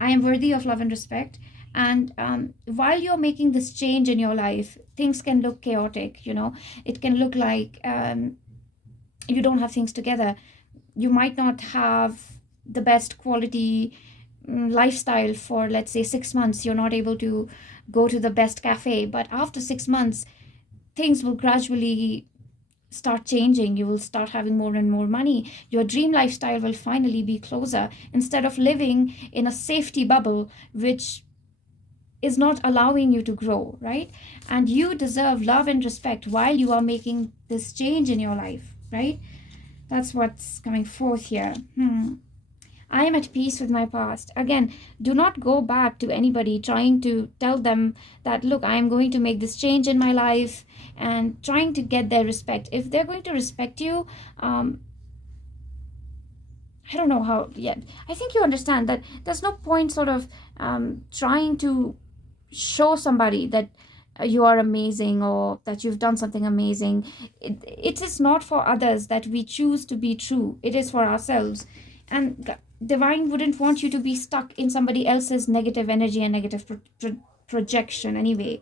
I am worthy of love and respect. And while you're making this change in your life, things can look chaotic. It can look like you don't have things together. You might not have the best quality lifestyle for, let's say, 6 months. You're not able to go to the best cafe, but after 6 months, things will gradually start changing. You will start having more and more money. Your dream lifestyle will finally be closer, instead of living in a safety bubble which is not allowing you to grow, right? And you deserve love and respect while you are making this change in your life, right? That's what's coming forth here. I am at peace with my past. Again, do not go back to anybody trying to tell them that, look, I am going to make this change in my life, and trying to get their respect. If they're going to respect you, I don't know how yet. I think you understand that there's no point sort of trying to show somebody that you are amazing, or that you've done something amazing. It is not for others that we choose to be true. It is for ourselves. And divine wouldn't want you to be stuck in somebody else's negative energy and negative projection anyway.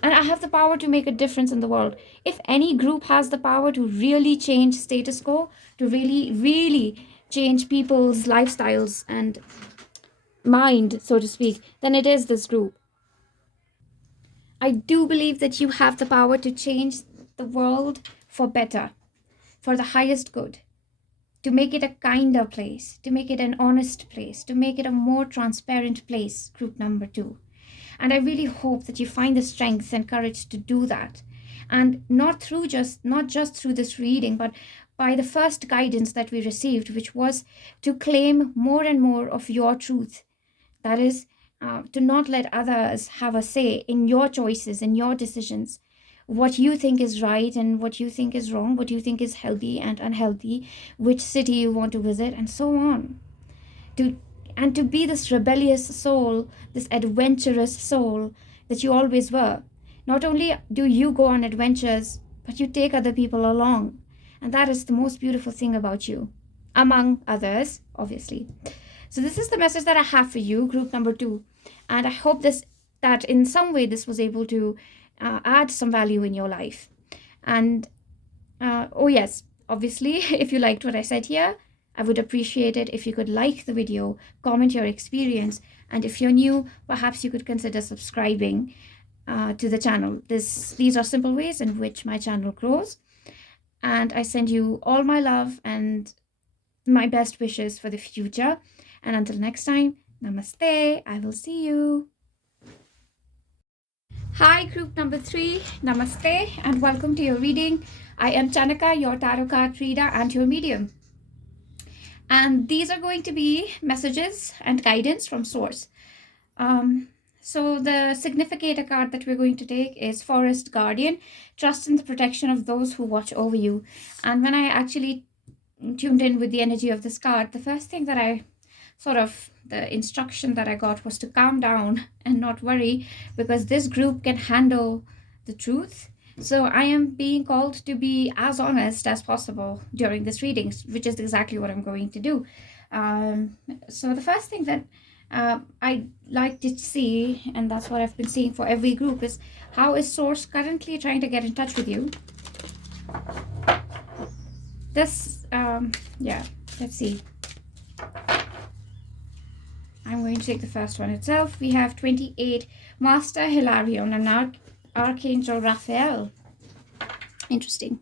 And I have the power to make a difference in the world. If any group has the power to really change status quo, to really change people's lifestyles and mind, so to speak, then it is this group. I do believe that you have the power to change the world for better, for the highest good, to make it a kinder place, to make it an honest place, to make it a more transparent place, group number 2. And I really hope that you find the strength and courage to do that. And not just through this reading, but by the first guidance that we received, which was to claim more and more of your truth. That is, to not let others have a say in your choices, in your decisions, what you think is right and what you think is wrong, what you think is healthy and unhealthy, which city you want to visit, and so on. To be this rebellious soul, this adventurous soul that you always were. Not only do you go on adventures, but you take other people along. And that is the most beautiful thing about you, among others, obviously. So this is the message that I have for you, group number 2. And I hope that in some way this was able to add some value in your life. And oh yes, obviously, if you liked what I said here, I would appreciate it if you could like the video, comment your experience, and if you're new, perhaps you could consider subscribing to the channel. These are simple ways in which my channel grows. And I send you all my love and my best wishes for the future. And until next time, namaste. I will see you. Hi, group number 3. Namaste and welcome to your reading. I am Chanaka, your tarot card reader and your medium. And these are going to be messages and guidance from source. So the significator card that we're going to take is Forest Guardian. Trust in the protection of those who watch over you. And when I actually tuned in with the energy of this card, the first thing that the instruction that I got was to calm down and not worry, because this group can handle the truth. So I am being called to be as honest as possible during this reading, which is exactly what I'm going to do. So the first thing that I like to see, and that's what I've been seeing for every group, is how is Source currently trying to get in touch with you? This, yeah, let's see. I'm going to take the first one itself. We have 28, Master Hilarion and Archangel Raphael. Interesting.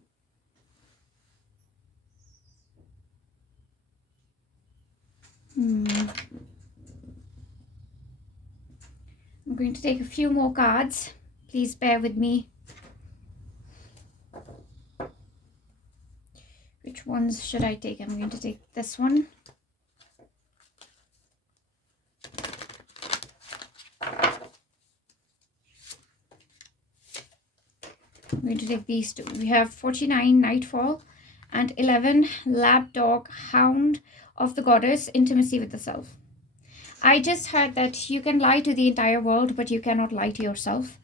I'm going to take a few more cards. Please bear with me. Which ones should I take? I'm going to take this one. I'm going to take these two. We have 49, Nightfall, and 11, Lapdog, Hound of the Goddess, Intimacy with the Self. I just heard that you can lie to the entire world, but you cannot lie to yourself.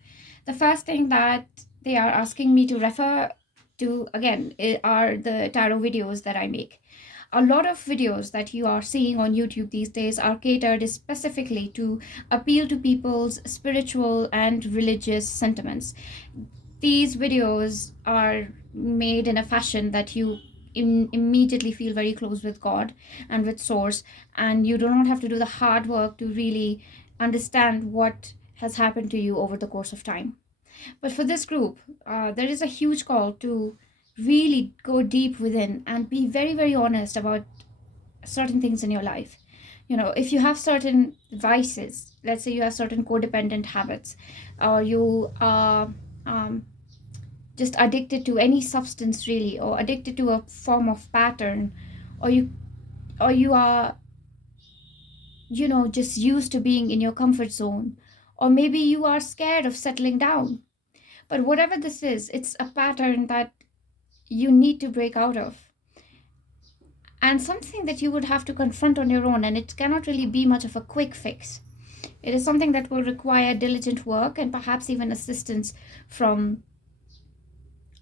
The first thing that they are asking me to refer to, again, are the tarot videos that I make. A lot of videos that you are seeing on YouTube these days are catered specifically to appeal to people's spiritual and religious sentiments. These videos are made in a fashion that you immediately feel very close with God and with Source, and you do not have to do the hard work to really understand what has happened to you over the course of time. But for this group, there is a huge call to really go deep within and be very, very honest about certain things in your life. You know, if you have certain vices, let's say you have certain codependent habits, or you are just addicted to any substance really, or addicted to a form of pattern, or you are, you know, just used to being in your comfort zone, or maybe you are scared of settling down. But whatever this is, it's a pattern that you need to break out of, and something that you would have to confront on your own, and it cannot really be much of a quick fix. It is something that will require diligent work and perhaps even assistance from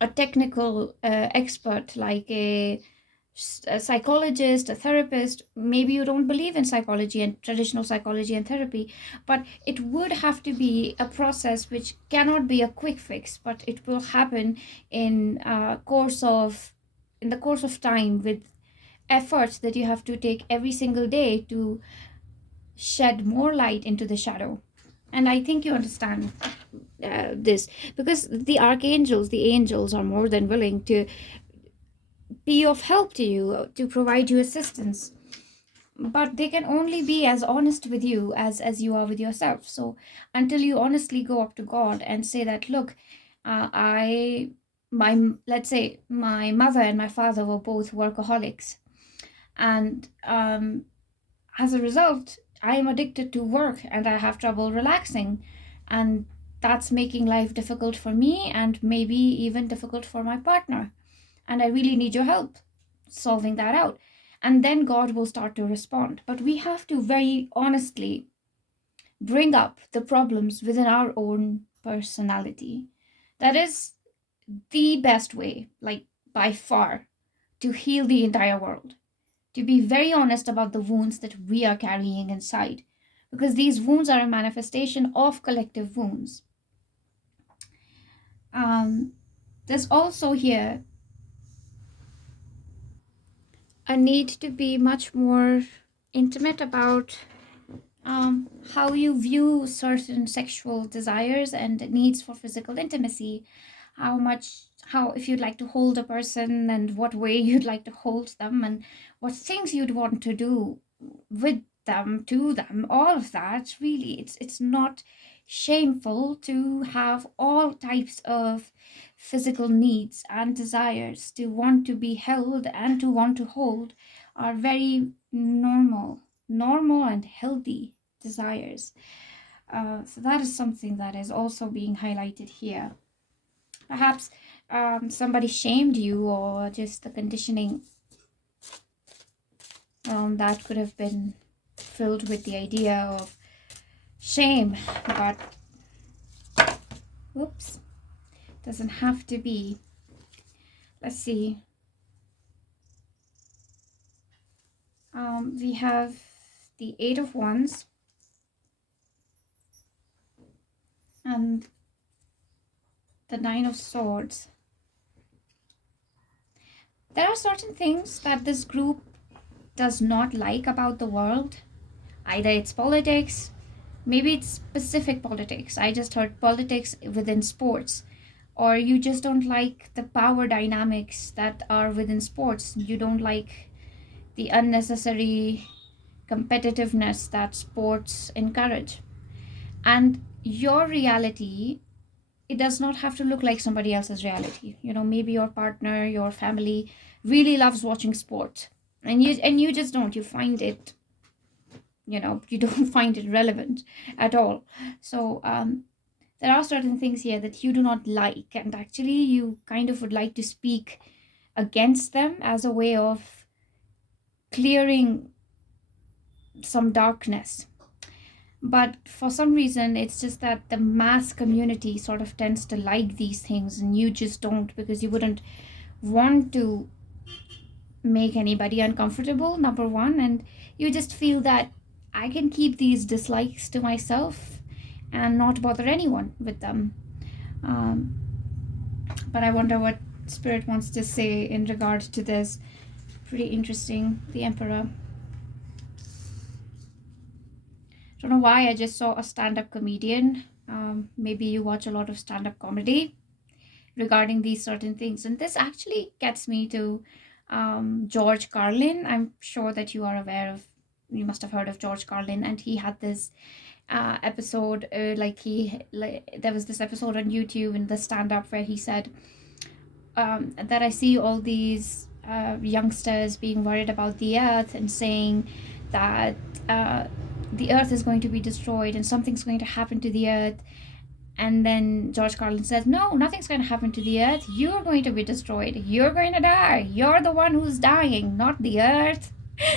a technical expert, like a psychologist, a therapist. Maybe you don't believe in psychology and traditional psychology and therapy, but it would have to be a process which cannot be a quick fix, but it will happen in the course of time, with efforts that you have to take every single day to shed more light into the shadow. And I think you understand this, because the archangels, the angels, are more than willing to be of help to you, to provide you assistance. But they can only be as honest with you as you are with yourself. So until you honestly go up to God and say that, look, let's say my mother and my father were both workaholics, and as a result, I am addicted to work and I have trouble relaxing, and that's making life difficult for me and maybe even difficult for my partner. And I really need your help solving that out. And then God will start to respond. But we have to very honestly bring up the problems within our own personality. That is the best way, like by far, to heal the entire world. To be very honest about the wounds that we are carrying inside, because these wounds are a manifestation of collective wounds. There's also here a need to be much more intimate about how you view certain sexual desires and needs for physical intimacy. How if you'd like to hold a person, and what way you'd like to hold them, and what things you'd want to do with them, to them, all of that. Really, it's not shameful to have all types of physical needs and desires, to want to be held and to want to hold are very normal and healthy desires. So that is something that is also being highlighted here. Perhaps somebody shamed you, or just the conditioning that could have been filled with the idea of shame, but whoops, doesn't have to be. Let's see. We have the Eight of Wands and the Nine of Swords. There are certain things that this group does not like about the world. Either it's politics, maybe it's specific politics. I just heard politics within sports. Or you just don't like the power dynamics that are within sports. You don't like the unnecessary competitiveness that sports encourage. And your reality, it does not have to look like somebody else's reality. Maybe your partner, your family really loves watching sport, and you just don't. You find it, you don't find it relevant at all. So there are certain things here that you do not like, and actually you kind of would like to speak against them as a way of clearing some darkness. But for some reason, it's just that the mass community sort of tends to like these things, and you just don't, because you wouldn't want to make anybody uncomfortable, number one, and you just feel that I can keep these dislikes to myself and not bother anyone with them. But I wonder what Spirit wants to say in regard to this. Pretty interesting, the Emperor. Don't know why I just saw a stand-up comedian. Maybe you watch a lot of stand-up comedy regarding these certain things, and this actually gets me to George Carlin. I'm sure that you are aware of, you must have heard of George Carlin, and he had this episode, there was this episode on YouTube in the stand-up where he said that I see all these youngsters being worried about the earth and saying that the earth is going to be destroyed and something's going to happen to the earth. And then George Carlin says, no, nothing's going to happen to the earth. You're going to be destroyed. You're going to die. You're the one who's dying, not the earth.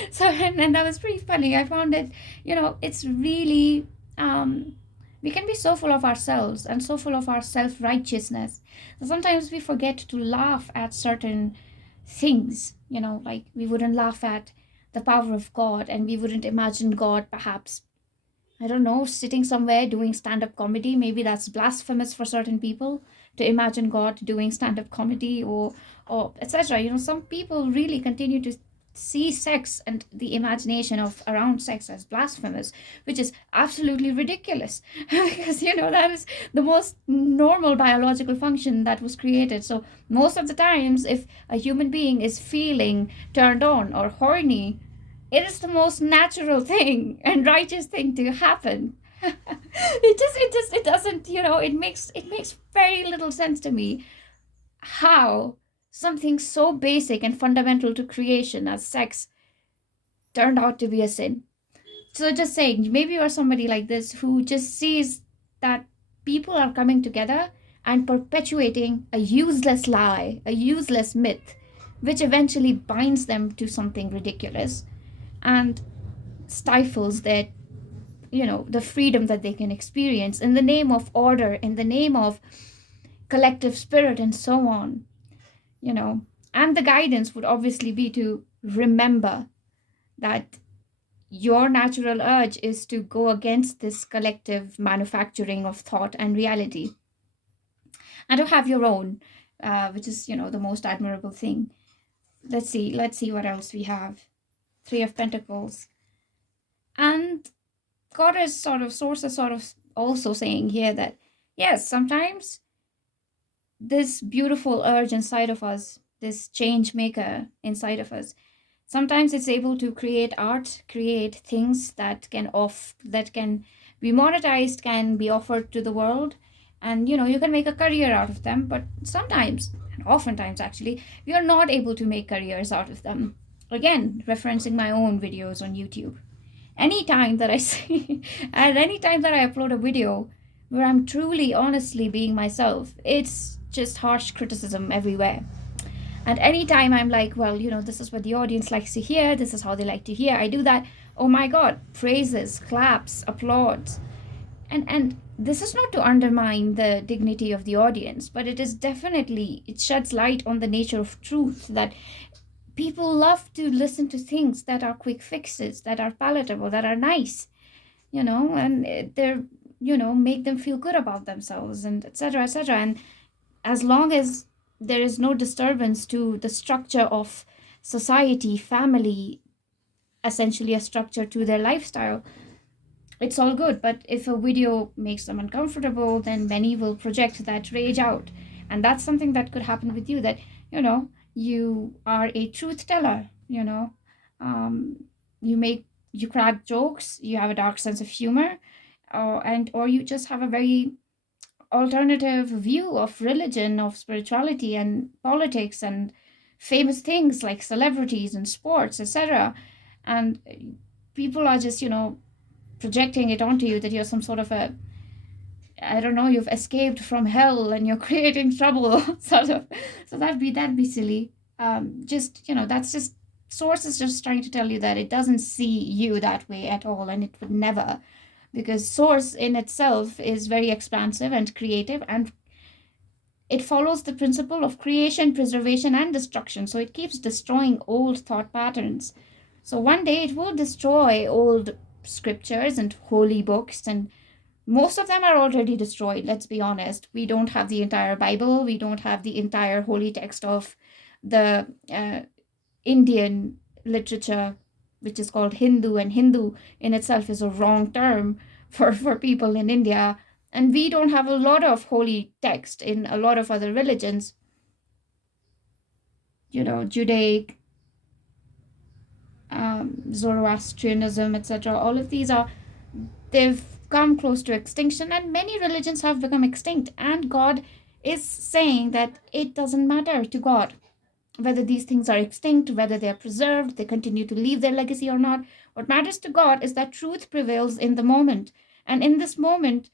So, and that was pretty funny. I found it, it's really, we can be so full of ourselves and so full of our self-righteousness. Sometimes we forget to laugh at certain things, like we wouldn't laugh at the power of God, and we wouldn't imagine God perhaps, I don't know, sitting somewhere doing stand-up comedy. Maybe that's blasphemous for certain people to imagine God doing stand-up comedy or etc. Some people really continue to see sex and the imagination of around sex as blasphemous, which is absolutely ridiculous because that is the most normal biological function that was created. So most of the times, if a human being is feeling turned on or horny, it is the most natural thing and righteous thing to happen. it doesn't, it makes very little sense to me how something so basic and fundamental to creation as sex turned out to be a sin. So just saying, maybe you are somebody like this who just sees that people are coming together and perpetuating a useless lie, a useless myth, which eventually binds them to something ridiculous and stifles their, the freedom that they can experience in the name of order, in the name of collective spirit, and so on. And the guidance would obviously be to remember that your natural urge is to go against this collective manufacturing of thought and reality, and to have your own, which is, the most admirable thing. Let's see what else we have. Three of Pentacles. And source is sort of also saying here that, yes, sometimes this beautiful urge inside of us, this change maker inside of us, sometimes it's able to create art, create things that can be monetized, can be offered to the world, and you can make a career out of them. But sometimes, and oftentimes actually, you're not able to make careers out of them. Again, referencing my own videos on YouTube. Anytime that I see, and anytime that I upload a video where I'm truly, honestly being myself, it's just harsh criticism everywhere. And anytime I'm like, well, this is what the audience likes to hear, this is how they like to hear, I do that. Oh my God, praises, claps, applauds. And this is not to undermine the dignity of the audience, but it sheds light on the nature of truth, that people love to listen to things that are quick fixes, that are palatable, that are nice, and they're, make them feel good about themselves, and etc., etc. And as long as there is no disturbance to the structure of society, family, essentially a structure to their lifestyle, it's all good. But if a video makes them uncomfortable, then many will project that rage out. And that's something that could happen with you, that, you are a truth teller, um, you crack jokes, you have a dark sense of humor, or you just have a very alternative view of religion, of spirituality and politics and famous things like celebrities and sports, etc. And people are just, projecting it onto you, that you're some sort of a, I don't know, you've escaped from hell and you're creating trouble, sort of. So that'd be silly. Just, that's just, source is just trying to tell you that it doesn't see you that way at all, and it would never, because source in itself is very expansive and creative, and it follows the principle of creation, preservation, and destruction. So it keeps destroying old thought patterns. So one day it will destroy old scriptures and holy books, and most of them are already destroyed. Let's be honest. We don't have the entire Bible. We don't have the entire holy text of the Indian literature, which is called Hindu, and Hindu in itself is a wrong term for people in India. And we don't have a lot of holy text in a lot of other religions, Judaic, Zoroastrianism, etc. All of these they've come close to extinction, and many religions have become extinct. And God is saying that it doesn't matter to God whether these things are extinct, whether they are preserved, they continue to leave their legacy or not. What matters to God is that truth prevails in the moment. And in this moment,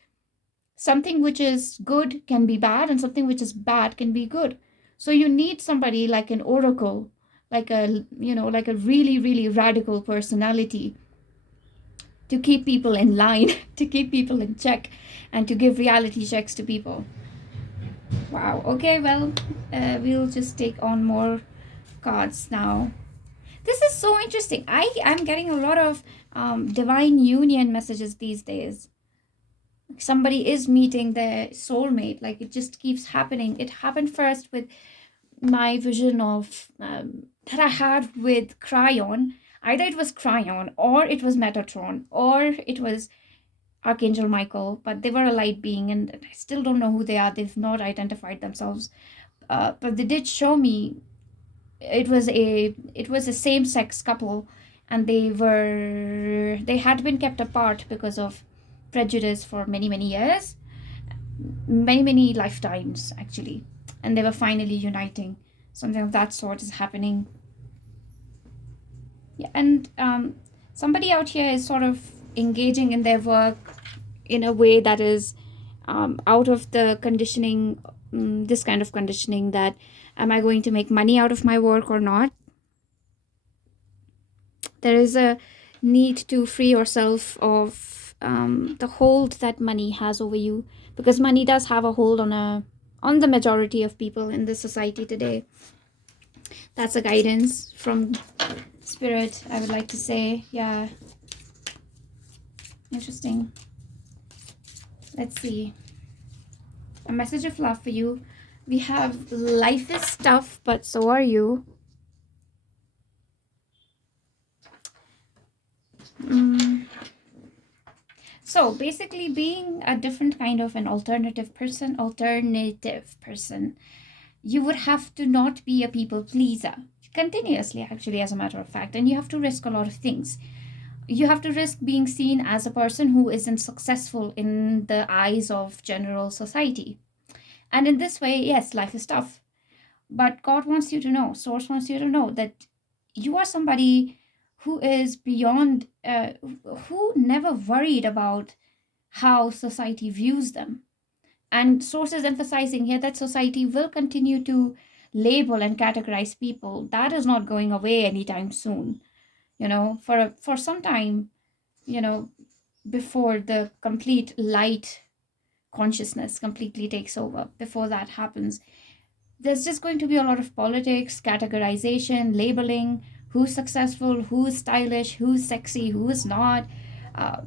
something which is good can be bad, and something which is bad can be good. So you need somebody like an oracle, like a really, really radical personality to keep people in line, to keep people in check, and to give reality checks to people. Wow. Okay, well, we'll just take on more cards now. This is so interesting. I'm getting a lot of divine union messages these days. Somebody is meeting their soulmate. Like, it just keeps happening. It happened first with my vision of that I had with Cryon. Either it was Cryon, or it was Metatron, or it was Archangel Michael, but they were a light being, and I still don't know who they are. They've not identified themselves, but they did show me it was a same-sex couple, and they had been kept apart because of prejudice for many, many years, many lifetimes actually, and they were finally uniting. Something of that sort is happening. Yeah, and somebody out here is sort of engaging in their work in a way that is out of the conditioning, this kind of conditioning, that am I going to make money out of my work or not? There is a need to free yourself of the hold that money has over you, because money does have a hold on the majority of people in the society today. That's a guidance from Spirit, I would like to say. Yeah. Interesting. Let's see. A message of love for you. We have life is tough, but so are you. So basically, being a different kind of an alternative person, you would have to not be a people pleaser continuously, actually, as a matter of fact, and you have to risk a lot of things. You have to risk being seen as a person who isn't successful in the eyes of general society. And in this way, yes, life is tough. But God wants you to know, Source wants you to know that you are somebody who is beyond, who never worried about how society views them. And sources emphasizing here that society will continue to label and categorize people. That is not going away anytime soon. For some time, you know, before the complete light consciousness completely takes over, before that happens, there's just going to be a lot of politics, categorization, labeling, who's successful, who's stylish, who's sexy, who's not, uh,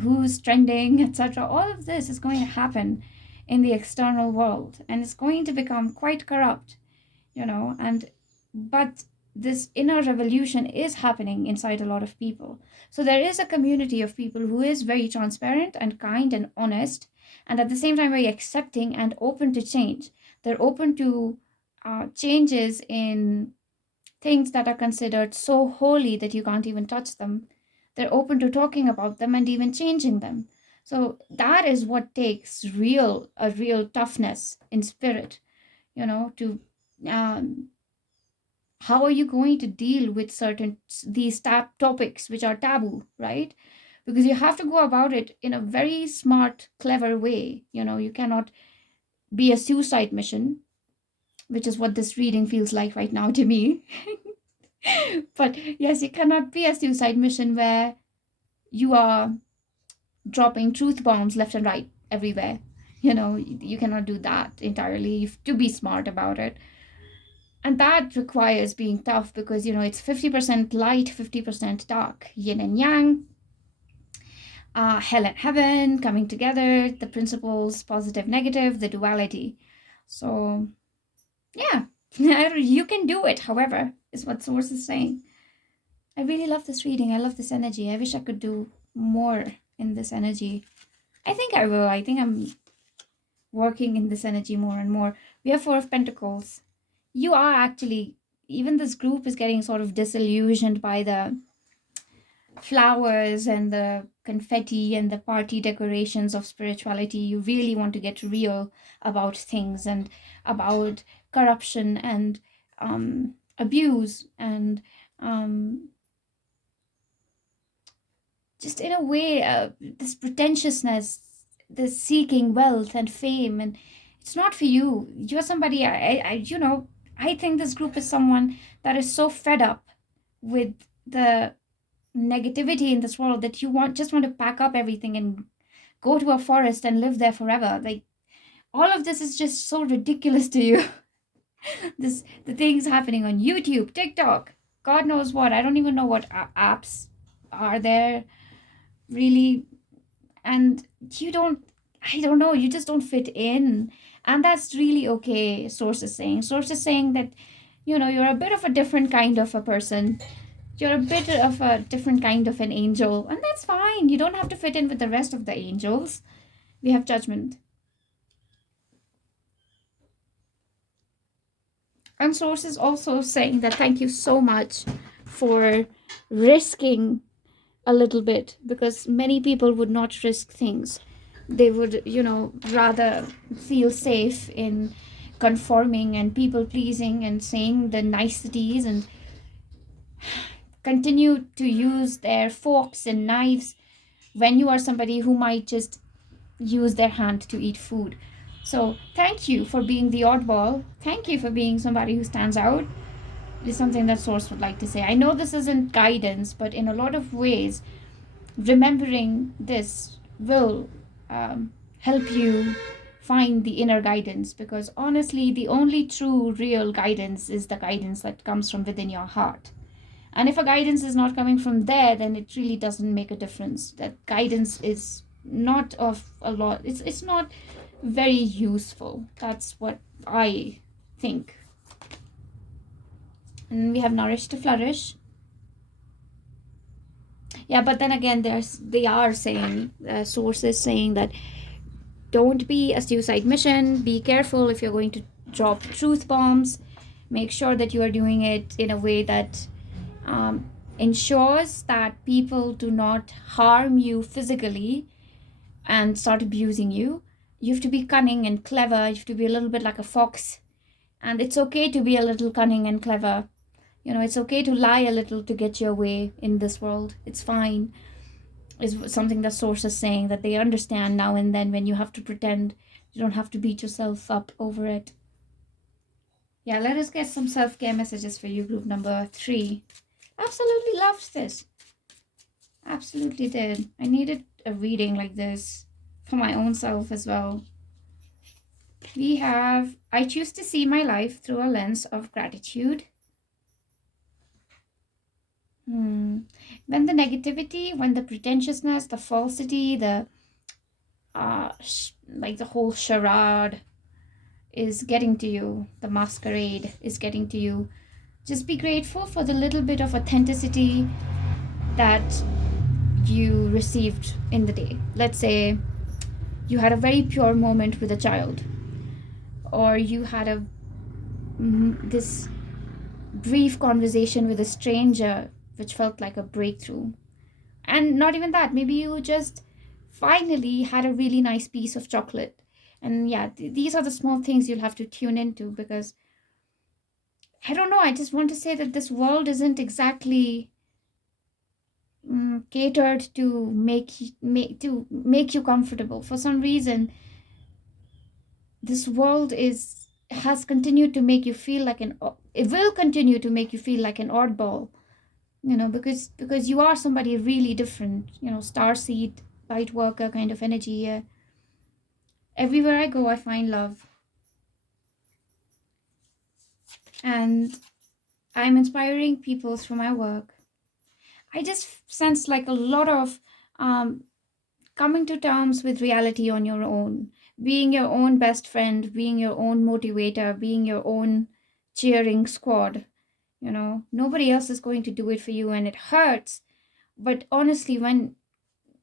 who's trending, etc. All of this is going to happen in the external world, and it's going to become quite corrupt, and but this inner revolution is happening inside a lot of people. So there is a community of people who is very transparent and kind and honest, and at the same time very accepting and open to change. They're open to changes in things that are considered so holy that you can't even touch them. They're open to talking about them and even changing them. So that is what takes a real toughness in spirit, to um, how are you going to deal with these topics which are taboo, right? Because you have to go about it in a very smart, clever way. You cannot be a suicide mission, which is what this reading feels like right now to me. But yes, you cannot be a suicide mission where you are dropping truth bombs left and right everywhere. You cannot do that entirely. You have to be smart about it. And that requires being tough because, it's 50% light, 50% dark, yin and yang, hell and heaven coming together, the principles, positive, negative, the duality. So, yeah, you can do it, however, is what Source is saying. I really love this reading. I love this energy. I wish I could do more in this energy. I think I will. I think I'm working in this energy more and more. We have Four of Pentacles. You are actually, even this group is getting sort of disillusioned by the flowers and the confetti and the party decorations of spirituality. You really want to get real about things and about corruption and abuse and just in a way, this pretentiousness, this seeking wealth and fame, and it's not for you. You're somebody, I think this group is someone that is so fed up with the negativity in this world that you just want to pack up everything and go to a forest and live there forever. Like, all of this is just so ridiculous to you. The things happening on YouTube, TikTok, God knows what. I don't even know what apps are there really. And I don't know, you just don't fit in. And that's really okay. Source is saying that, you're a bit of a different kind of a person. You're a bit of a different kind of an angel, and that's fine. You don't have to fit in with the rest of the angels. We have Judgment. And Source is also saying that thank you so much for risking a little bit, because many people would not risk things. They would, rather feel safe in conforming and people pleasing and saying the niceties and continue to use their forks and knives when you are somebody who might just use their hand to eat food. So thank you for being the oddball. Thank you for being somebody who stands out. Is something that Source would like to say. I know this isn't guidance, but in a lot of ways, remembering this will help you find the inner guidance, because honestly, the only true, real guidance is the guidance that comes from within your heart. And if a guidance is not coming from there, then it really doesn't make a difference. That guidance is not of a lot. It's not very useful. That's what I think. And we have Nourish to Flourish. Yeah, but then again, they are saying, sources saying that don't be a suicide mission. Be careful if you're going to drop truth bombs. Make sure that you are doing it in a way that ensures that people do not harm you physically and start abusing you. You have to be cunning and clever. You have to be a little bit like a fox. And it's okay to be a little cunning and clever. It's okay to lie a little to get your way in this world. It's fine. Is something the source is saying, that they understand now and then when you have to pretend. You don't have to beat yourself up over it. Yeah, let us get some self-care messages for you, group number 3. Absolutely loved this. Absolutely did. I needed a reading like this for my own self as well. We have, I choose to see my life through a lens of gratitude. When the negativity, when the pretentiousness, the falsity, the like the whole charade is getting to you, the masquerade is getting to you, just be grateful for the little bit of authenticity that you received in the day. Let's say you had a very pure moment with a child, or you had this brief conversation with a stranger which felt like a breakthrough. And not even that, maybe you just finally had a really nice piece of chocolate. And yeah, these are the small things you'll have to tune into, because I don't know, I just want to say that this world isn't exactly catered to make you comfortable. For some reason, this world has continued to make you feel like it will continue to make you feel like an oddball, because you are somebody really different, starseed, light worker kind of energy. Everywhere I go, I find love, and I'm inspiring people through my work. I just sense like a lot of coming to terms with reality on your own, being your own best friend, being your own motivator, being your own cheering squad. Nobody else is going to do it for you, and it hurts. But honestly, when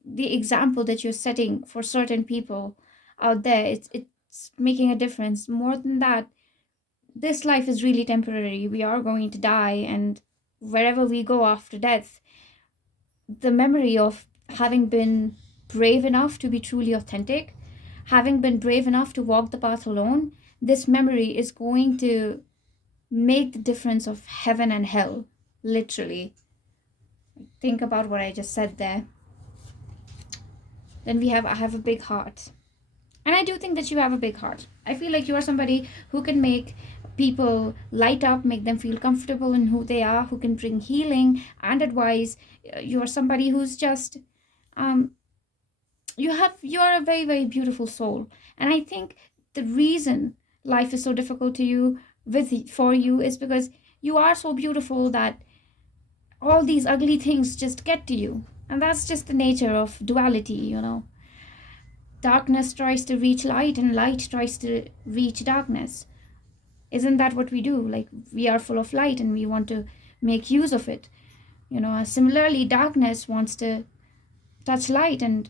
the example that you're setting for certain people out there, it's making a difference. More than that, this life is really temporary. We are going to die, and wherever we go after death, the memory of having been brave enough to be truly authentic, having been brave enough to walk the path alone, this memory is going to make the difference of heaven and hell, literally. Think about what I just said there. Then I have a big heart. And I do think that you have a big heart. I feel like you are somebody who can make people light up, make them feel comfortable in who they are, who can bring healing and advice. You are somebody who's just, you're a very, very beautiful soul. And I think the reason life is so difficult for you is because you are so beautiful that all these ugly things just get to you. And that's just the nature of duality. Darkness tries to reach light, and light tries to reach darkness. Isn't that what we do? Like, we are full of light and we want to make use of it. Similarly, darkness wants to touch light and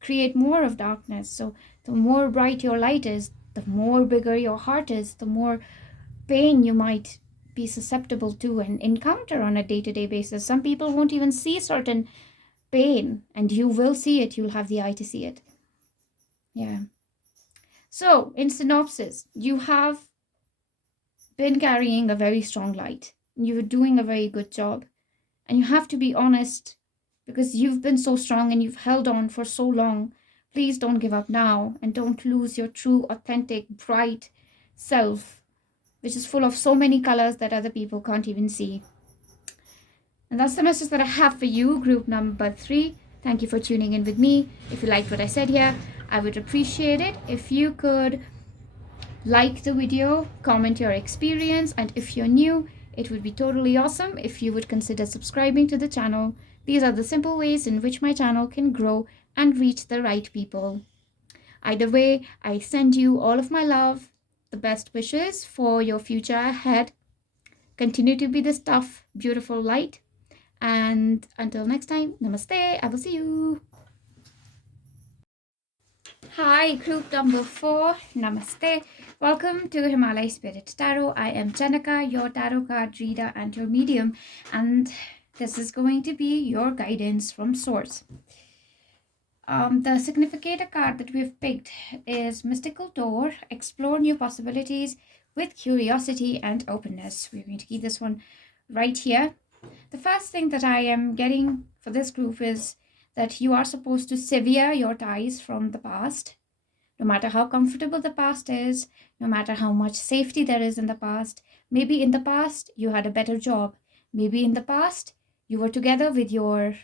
create more of darkness. So the more bright your light is, the more bigger your heart is, the more pain you might be susceptible to and encounter on a day-to-day basis. Some people won't even see certain pain, and you will see it. You'll have the eye to see it. Yeah. So, in synopsis, you have been carrying a very strong light. You're doing a very good job. And you have to be honest, because you've been so strong and you've held on for so long. Please don't give up now, and don't lose your true, authentic, bright self, which is full of so many colors that other people can't even see. And that's the message that I have for you, group number 3. Thank you for tuning in with me. If you liked what I said here, I would appreciate it if you could like the video, comment your experience, and if you're new, it would be totally awesome if you would consider subscribing to the channel. These are the simple ways in which my channel can grow and reach the right people. Either way, I send you all of my love, the best wishes for your future ahead. Continue to be this tough, beautiful light. And until next time, namaste. I will see you. Hi, group number 4. Namaste. Welcome to Himalaya Spirit Tarot. I am Janaka, your tarot card reader and your medium. And this is going to be your guidance from Source. The significator card that we've picked is Mystical Door. Explore new possibilities with curiosity and openness. We're going to keep this one right here, the first thing that I am getting for this group is that you are supposed to sever your ties from the past. No matter how comfortable the past is, no matter how much safety there is in the past, maybe in the past you had a better job. Maybe in the past you were together with your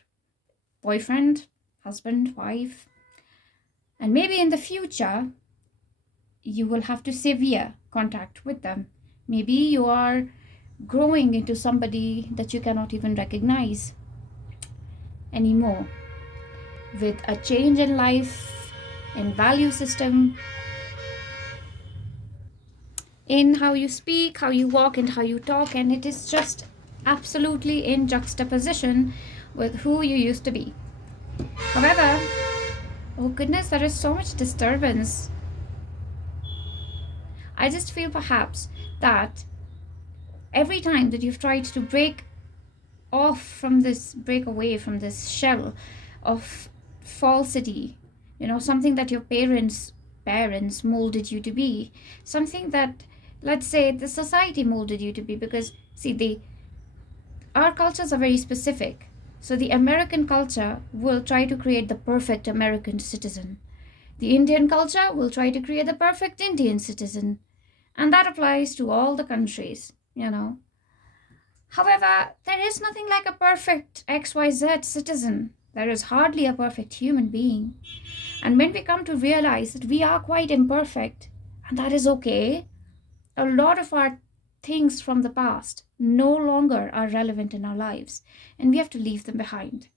boyfriend, husband, wife. And maybe in the future you will have to sever contact with them. Maybe you are growing into somebody that you cannot even recognize anymore, with a change in life, in value system, in how you speak, how you walk, and how you talk, and it is just absolutely in juxtaposition with who you used to be. However, oh goodness, there is so much disturbance. I just feel perhaps that every time that you've tried to break away from this shell of falsity, something that your parents molded you to be, something that, let's say, the society molded you to be, because see, our cultures are very specific. So the American culture will try to create the perfect American citizen. The Indian culture will try to create the perfect Indian citizen. And that applies to all the countries, However, there is nothing like a perfect XYZ citizen. There is hardly a perfect human being. And when we come to realize that we are quite imperfect, and that is okay, a lot of our things from the past no longer are relevant in our lives, and we have to leave them behind.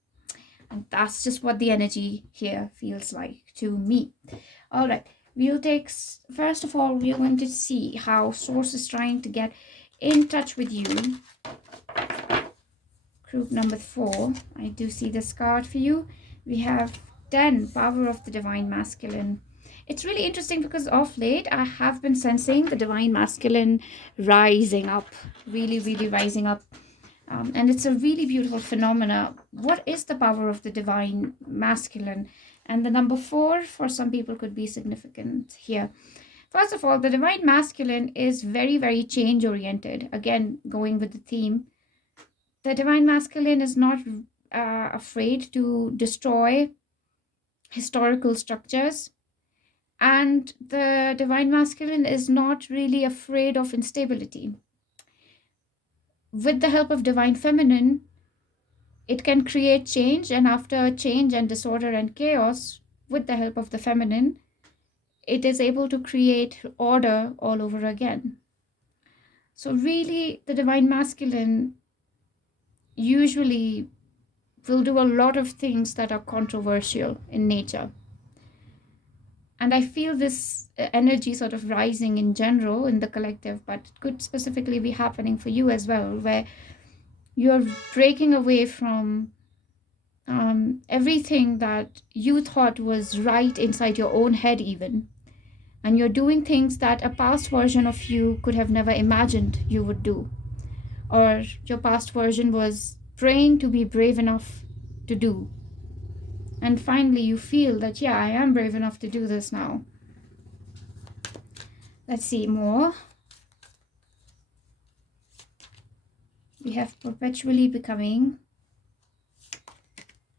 And that's just what the energy here feels like to me. All right, we'll take, first of all, we're going to see how Source is trying to get in touch with you. Group number 4, I do see this card for you. We have 10, Power of the Divine Masculine. It's really interesting because of late I have been sensing the Divine Masculine rising up, really, really rising up. And it's a really beautiful phenomena. What is the power of the Divine Masculine? And the number 4 for some people could be significant here. First of all, the Divine Masculine is very, very change oriented. Again, going with the theme. The Divine Masculine is not afraid to destroy historical structures. And the Divine Masculine is not really afraid of instability. With the help of Divine Feminine, it can create change. And after change and disorder and chaos, with the help of the Feminine, it is able to create order all over again. So really, the Divine Masculine usually will do a lot of things that are controversial in nature. And I feel this energy sort of rising in general in the collective, but it could specifically be happening for you as well, where you're breaking away from everything that you thought was right inside your own head even. And you're doing things that a past version of you could have never imagined you would do. Or your past version was praying to be brave enough to do. And finally you feel that, yeah, I am brave enough to do this now. Let's see more. We have perpetually becoming.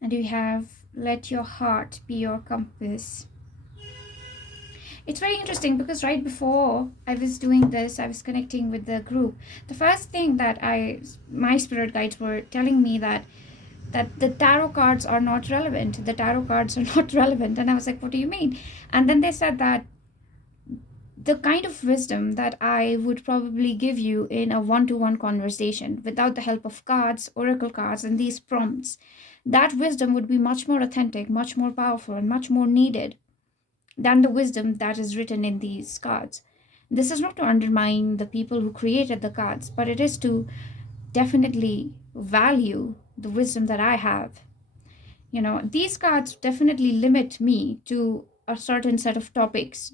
And we have let your heart be your compass. It's very interesting because right before I was doing this, I was connecting with the group. The first thing that my spirit guides were telling me that the tarot cards are not relevant. The tarot cards are not relevant. And I was like, what do you mean? And then they said that the kind of wisdom that I would probably give you in a one-to-one conversation without the help of cards, oracle cards, and these prompts, that wisdom would be much more authentic, much more powerful, and much more needed than the wisdom that is written in these cards. This is not to undermine the people who created the cards, but it is to definitely value the wisdom that I have. These cards definitely limit me to a certain set of topics,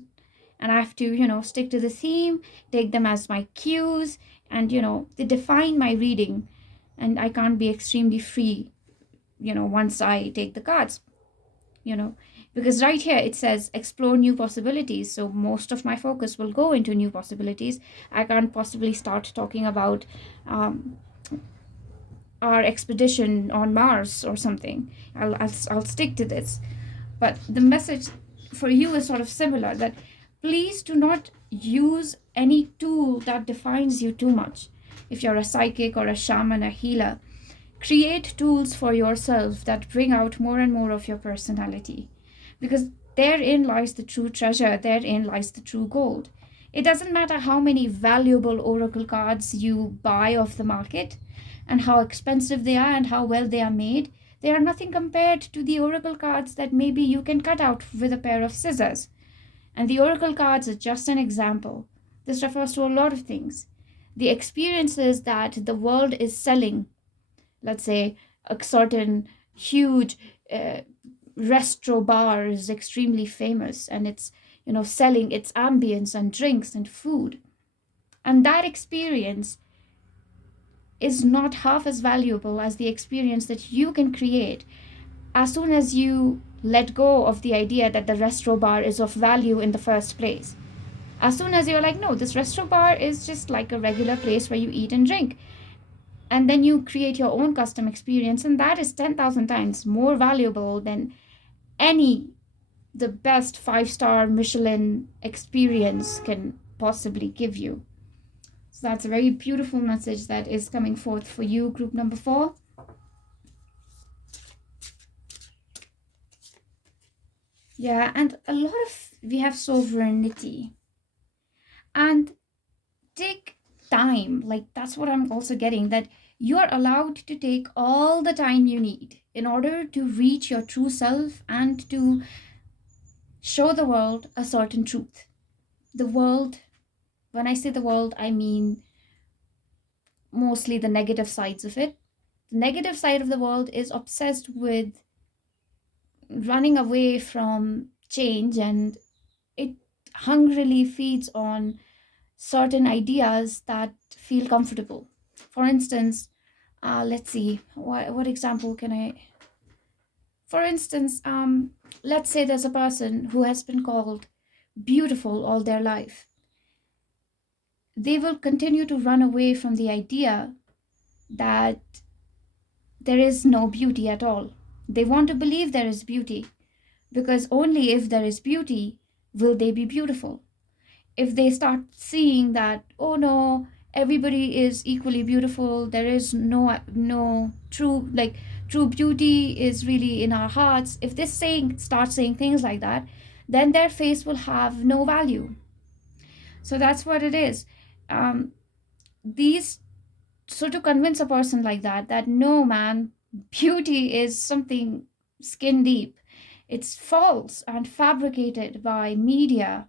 and I have to, stick to the theme, take them as my cues, and, they define my reading, and I can't be extremely free, once I take the cards, because right here it says explore new possibilities. So most of my focus will go into new possibilities. I can't possibly start talking about our expedition on Mars or something. I'll stick to this. But the message for you is sort of similar, that please do not use any tool that defines you too much. If you're a psychic or a shaman, a healer, create tools for yourself that bring out more and more of your personality, because therein lies the true treasure, therein lies the true gold. It doesn't matter how many valuable oracle cards you buy off the market and how expensive they are and how well they are made. They are nothing compared to the oracle cards that maybe you can cut out with a pair of scissors. And the oracle cards are just an example. This refers to a lot of things. The experiences that the world is selling, let's say a certain huge restaurant bar is extremely famous and it's selling its ambience and drinks and food, and that experience is not half as valuable as the experience that you can create as soon as you let go of the idea that the restaurant bar is of value in the first place. As soon as you're like, no, this restaurant bar is just like a regular place where you eat and drink, and then you create your own custom experience, and that is 10,000 times more valuable than the best 5-star Michelin experience can possibly give you. So that's a very beautiful message that is coming forth for you, group number 4. Yeah, and we have sovereignty. And take time, like that's what I'm also getting, that you are allowed to take all the time you need in order to reach your true self and to show the world a certain truth. The world, when I say the world, I mean mostly the negative sides of it. The negative side of the world is obsessed with running away from change, and it hungrily feeds on certain ideas that feel comfortable. For instance, let's see, what example can I... For instance, let's say there's a person who has been called beautiful all their life. They will continue to run away from the idea that there is no beauty at all. They want to believe there is beauty, because only if there is beauty will they be beautiful. If they start seeing that, oh no, everybody is equally beautiful, there is no true beauty is really in our hearts, if they start saying things like that, then their face will have no value. So that's what it is. So to convince a person like that no man, beauty is something skin deep, it's false and fabricated by media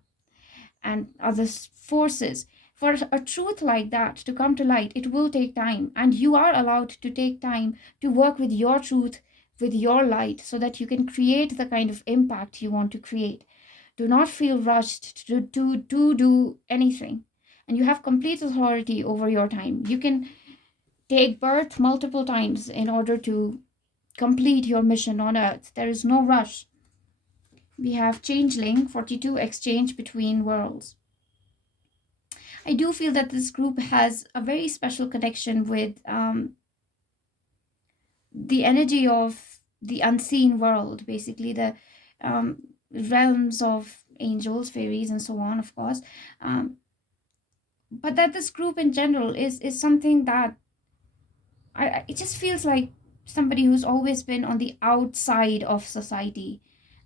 and other forces. For a truth like that to come to light, it will take time, and you are allowed to take time to work with your truth, with your light, so that you can create the kind of impact you want to create. Do not feel rushed to do anything, and you have complete authority over your time. You can take birth multiple times in order to complete your mission on earth. There is no rush. We have changeling, 42, exchange between worlds. I do feel that this group has a very special connection with the energy of the unseen world, basically the realms of angels, fairies, and so on, of course. But that this group in general is something that it just feels like somebody who's always been on the outside of society,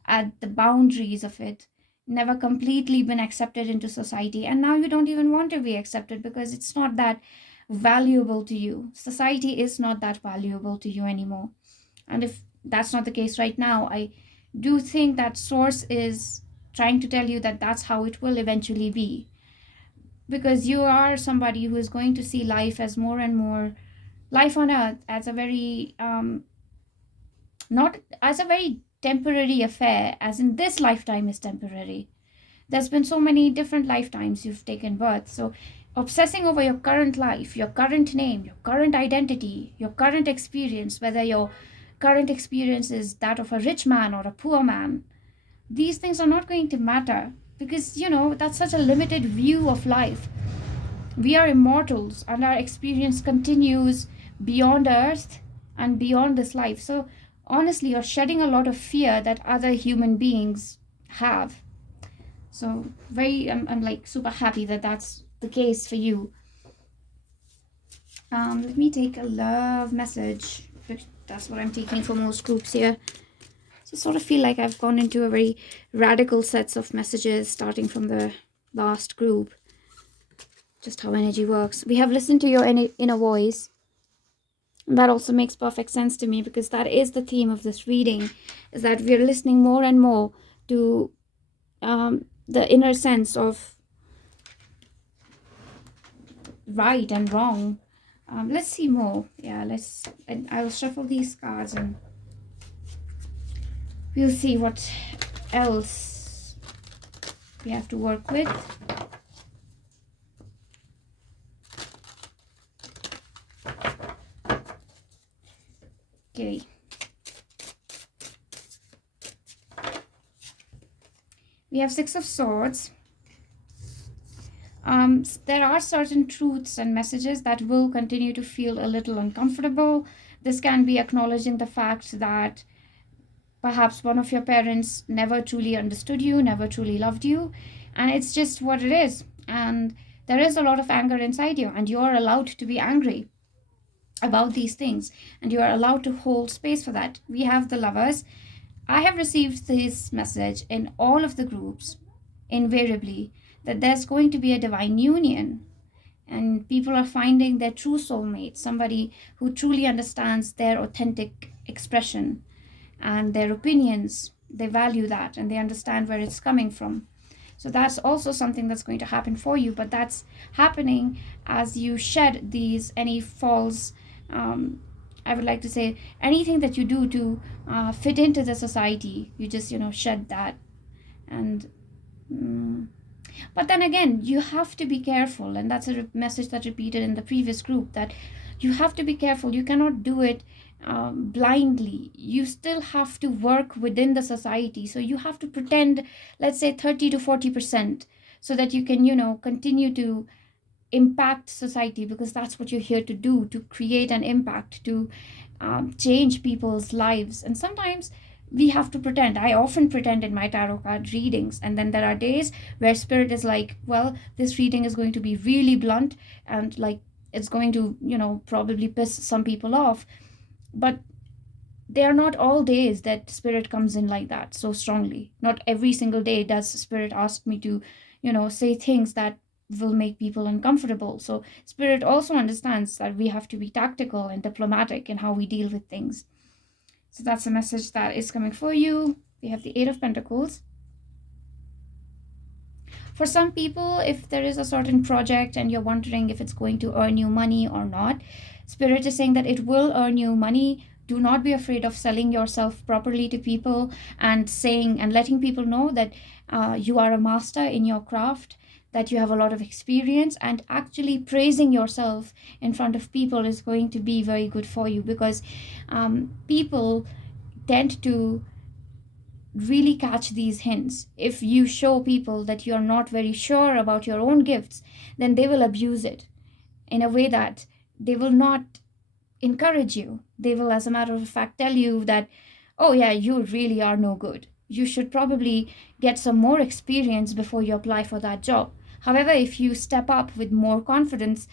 at the boundaries of it, never completely been accepted into society, and now you don't even want to be accepted because it's not that valuable to you. Society is not that valuable to you anymore. And if that's not the case right now, I do think that source is trying to tell you that that's how it will eventually be, because you are somebody who is going to see life as more and more, life on earth as a very not as a very temporary affair, as in this lifetime is temporary. There's been so many different lifetimes you've taken birth. So obsessing over your current life, your current name, your current identity, your current experience, whether your current experience is that of a rich man or a poor man, these things are not going to matter, because that's such a limited view of life. We are immortals, and our experience continues beyond earth and beyond this life. So honestly, you're shedding a lot of fear that other human beings have. So I'm like super happy that that's the case for you. Let me take a love message. That's what I'm taking for most groups here. So I sort of feel like I've gone into a very radical sets of messages starting from the last group. Just how energy works. We have listened to your inner voice. And that also makes perfect sense to me, because that is the theme of this reading, is that we're listening more and more to the inner sense of right and wrong. Let's see more. Yeah, I'll shuffle these cards and we'll see what else we have to work with. Okay. We have Six of Swords. There are certain truths and messages that will continue to feel a little uncomfortable. This can be acknowledging the fact that perhaps one of your parents never truly understood you, never truly loved you, and it's just what it is. And there is a lot of anger inside you, and you are allowed to be angry about these things, and you are allowed to hold space for that. We have the Lovers. I have received this message in all of the groups, invariably, that there's going to be a divine union, and people are finding their true soulmate, somebody who truly understands their authentic expression and their opinions. They value that and they understand where it's coming from. So that's also something that's going to happen for you, but that's happening as you shed any false, I would like to say, anything that you do to fit into the society. You just, shed that. And but then again, you have to be careful, and that's a message that repeated in the previous group, that you have to be careful. You cannot do it blindly. You still have to work within the society. So you have to pretend, let's say 30 to 40%, so that you can, continue to impact society, because that's what you're here to do, to create an impact, to change people's lives. And sometimes we have to pretend. I often pretend in my tarot card readings, and then there are days where spirit is like, well, this reading is going to be really blunt, and like it's going to probably piss some people off. But they are not all days that spirit comes in like that so strongly. Not every single day does spirit ask me to say things that will make people uncomfortable. So spirit also understands that we have to be tactical and diplomatic in how we deal with things. So that's a message that is coming for you. We have the Eight of Pentacles. For some people, if there is a certain project and you're wondering if it's going to earn you money or not, spirit is saying that it will earn you money. Do not be afraid of selling yourself properly to people and saying and letting people know that you are a master in your craft, that you have a lot of experience, and actually praising yourself in front of people is going to be very good for you, because people tend to really catch these hints. If you show people that you're not very sure about your own gifts, then they will abuse it in a way that they will not encourage you. They will, as a matter of fact, tell you that, oh yeah, you really are no good. You should probably get some more experience before you apply for that job. However, if you step up with more confidence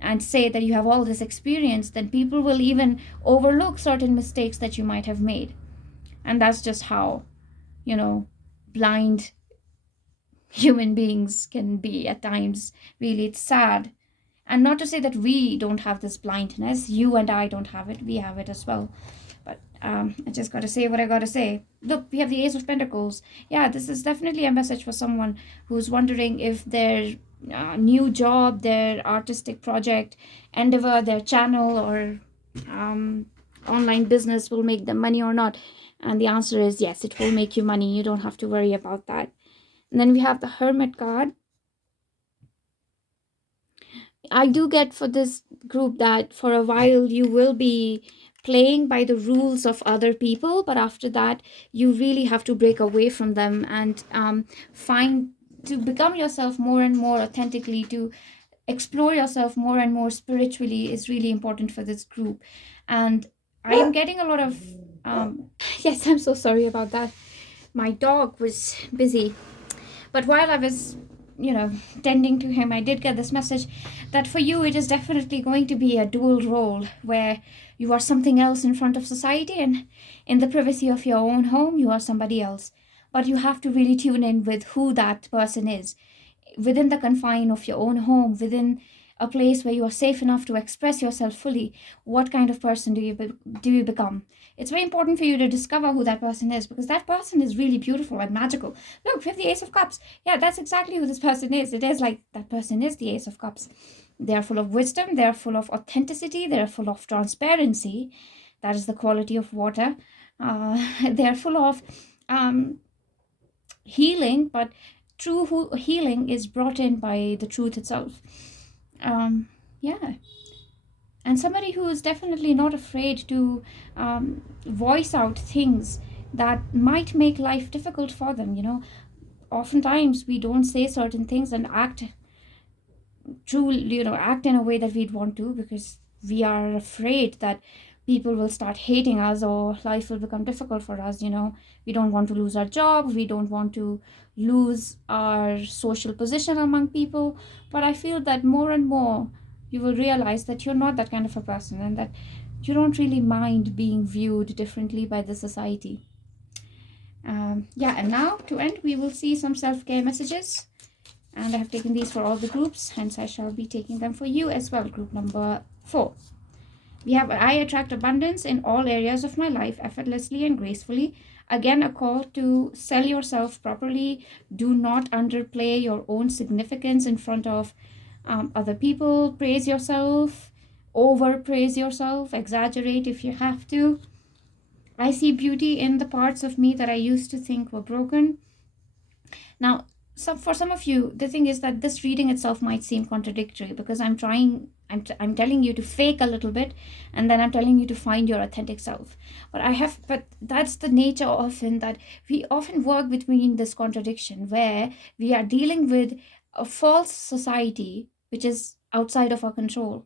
and say that you have all this experience, then people will even overlook certain mistakes that you might have made. And that's just how, blind human beings can be at times. Really, it's sad. And not to say that we don't have this blindness. You and I don't have it. We have it as well. But I just got to say what I got to say. Look, we have the Ace of Pentacles. Yeah, this is definitely a message for someone who's wondering if their new job, their artistic project, endeavor, their channel, or online business will make them money or not. And the answer is yes, it will make you money. You don't have to worry about that. And then we have the Hermit card. I do get for this group that for a while you will be playing by the rules of other people, but after that you really have to break away from them and find to become yourself more and more authentically, to explore yourself more and more spiritually is really important for this group. And I am getting a lot of yes, I'm so sorry about that. My dog was busy, but while I was tending to him, I did get this message that for you it is definitely going to be a dual role, where you are something else in front of society, and in the privacy of your own home you are somebody else. But you have to really tune in with who that person is within the confine of your own home, within a place where you are safe enough to express yourself fully. What kind of person do you become? It's very important for you to discover who that person is, because that person is really beautiful and magical. Look, we have the Ace of Cups. Yeah, that's exactly who this person is. It is like that person is the Ace of Cups. They are full of wisdom, they are full of authenticity, they are full of transparency. That is the quality of water. They are full of healing, but true healing is brought in by the truth itself. Yeah, and somebody who is definitely not afraid to voice out things that might make life difficult for them. Oftentimes we don't say certain things and act in a way that we'd want to, because we are afraid that people will start hating us or life will become difficult for us. We don't want to lose our job, we don't want to lose our social position among people. But I feel that more and more you will realize that you're not that kind of a person, and that you don't really mind being viewed differently by the society. Yeah, and now to end, we will see some self-care messages, and I have taken these for all the groups, hence I shall be taking them for you as well. Group number 4. We have, I attract abundance in all areas of my life effortlessly and gracefully. Again, a call to sell yourself properly. Do not underplay your own significance in front of other people. Praise yourself, overpraise yourself, exaggerate if you have to. I see beauty in the parts of me that I used to think were broken. Now, for some of you, the thing is that this reading itself might seem contradictory, because I'm telling you to fake a little bit, and then I'm telling you to find your authentic self. But that's the nature often, that we often work between this contradiction, where we are dealing with a false society which is outside of our control,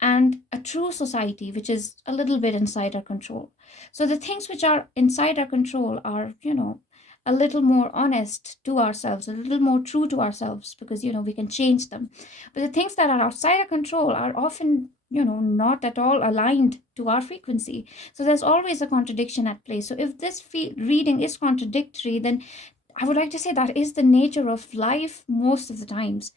and a true society which is a little bit inside our control. So the things which are inside our control are, a little more honest to ourselves, a little more true to ourselves, because we can change them. But the things that are outside our control are often not at all aligned to our frequency. So there's always a contradiction at play. So if this reading is contradictory, then I would like to say that is the nature of life most of the times.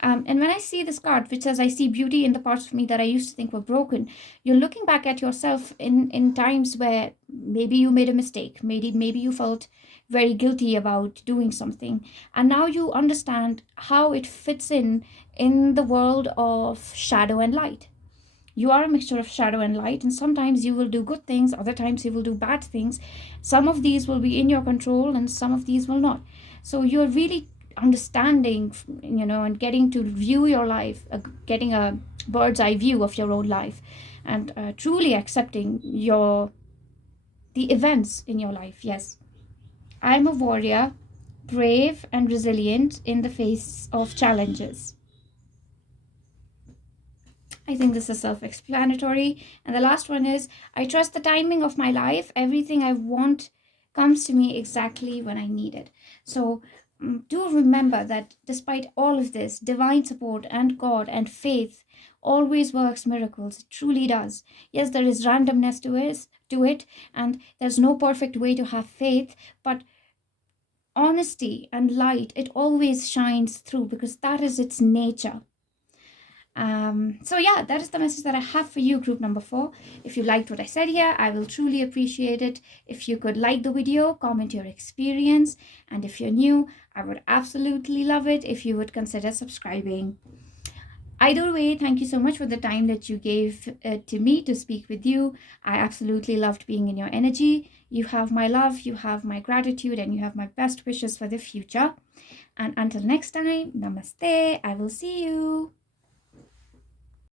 And when I see this card, which says, I see beauty in the parts of me that I used to think were broken, you're looking back at yourself in times where maybe you made a mistake, maybe you felt very guilty about doing something, and now you understand how it fits in the world of shadow and light. You are a mixture of shadow and light, and sometimes you will do good things, other times you will do bad things. Some of these will be in your control and some of these will not. So you're really understanding, and getting to view your life, getting a bird's eye view of your own life, and truly accepting the events in your life. Yes, I'm a warrior, brave and resilient in the face of challenges. I think this is self-explanatory. And the last one is, I trust the timing of my life. Everything I want comes to me exactly when I need it. So do remember that despite all of this, divine support and God and faith always works miracles. It truly does. Yes, there is randomness to it, and there's no perfect way to have faith, but honesty and light, it always shines through, because that is its nature. So yeah, that is the message that I have for you, group number 4. If you liked what I said here, I will truly appreciate it if you could like the video, comment your experience, and if you're new, I would absolutely love it if you would consider subscribing. Either way, thank you so much for the time that you gave to me to speak with you. I absolutely loved being in your energy. You have my love, you have my gratitude, and you have my best wishes for the future. And until next time, namaste. I will see you.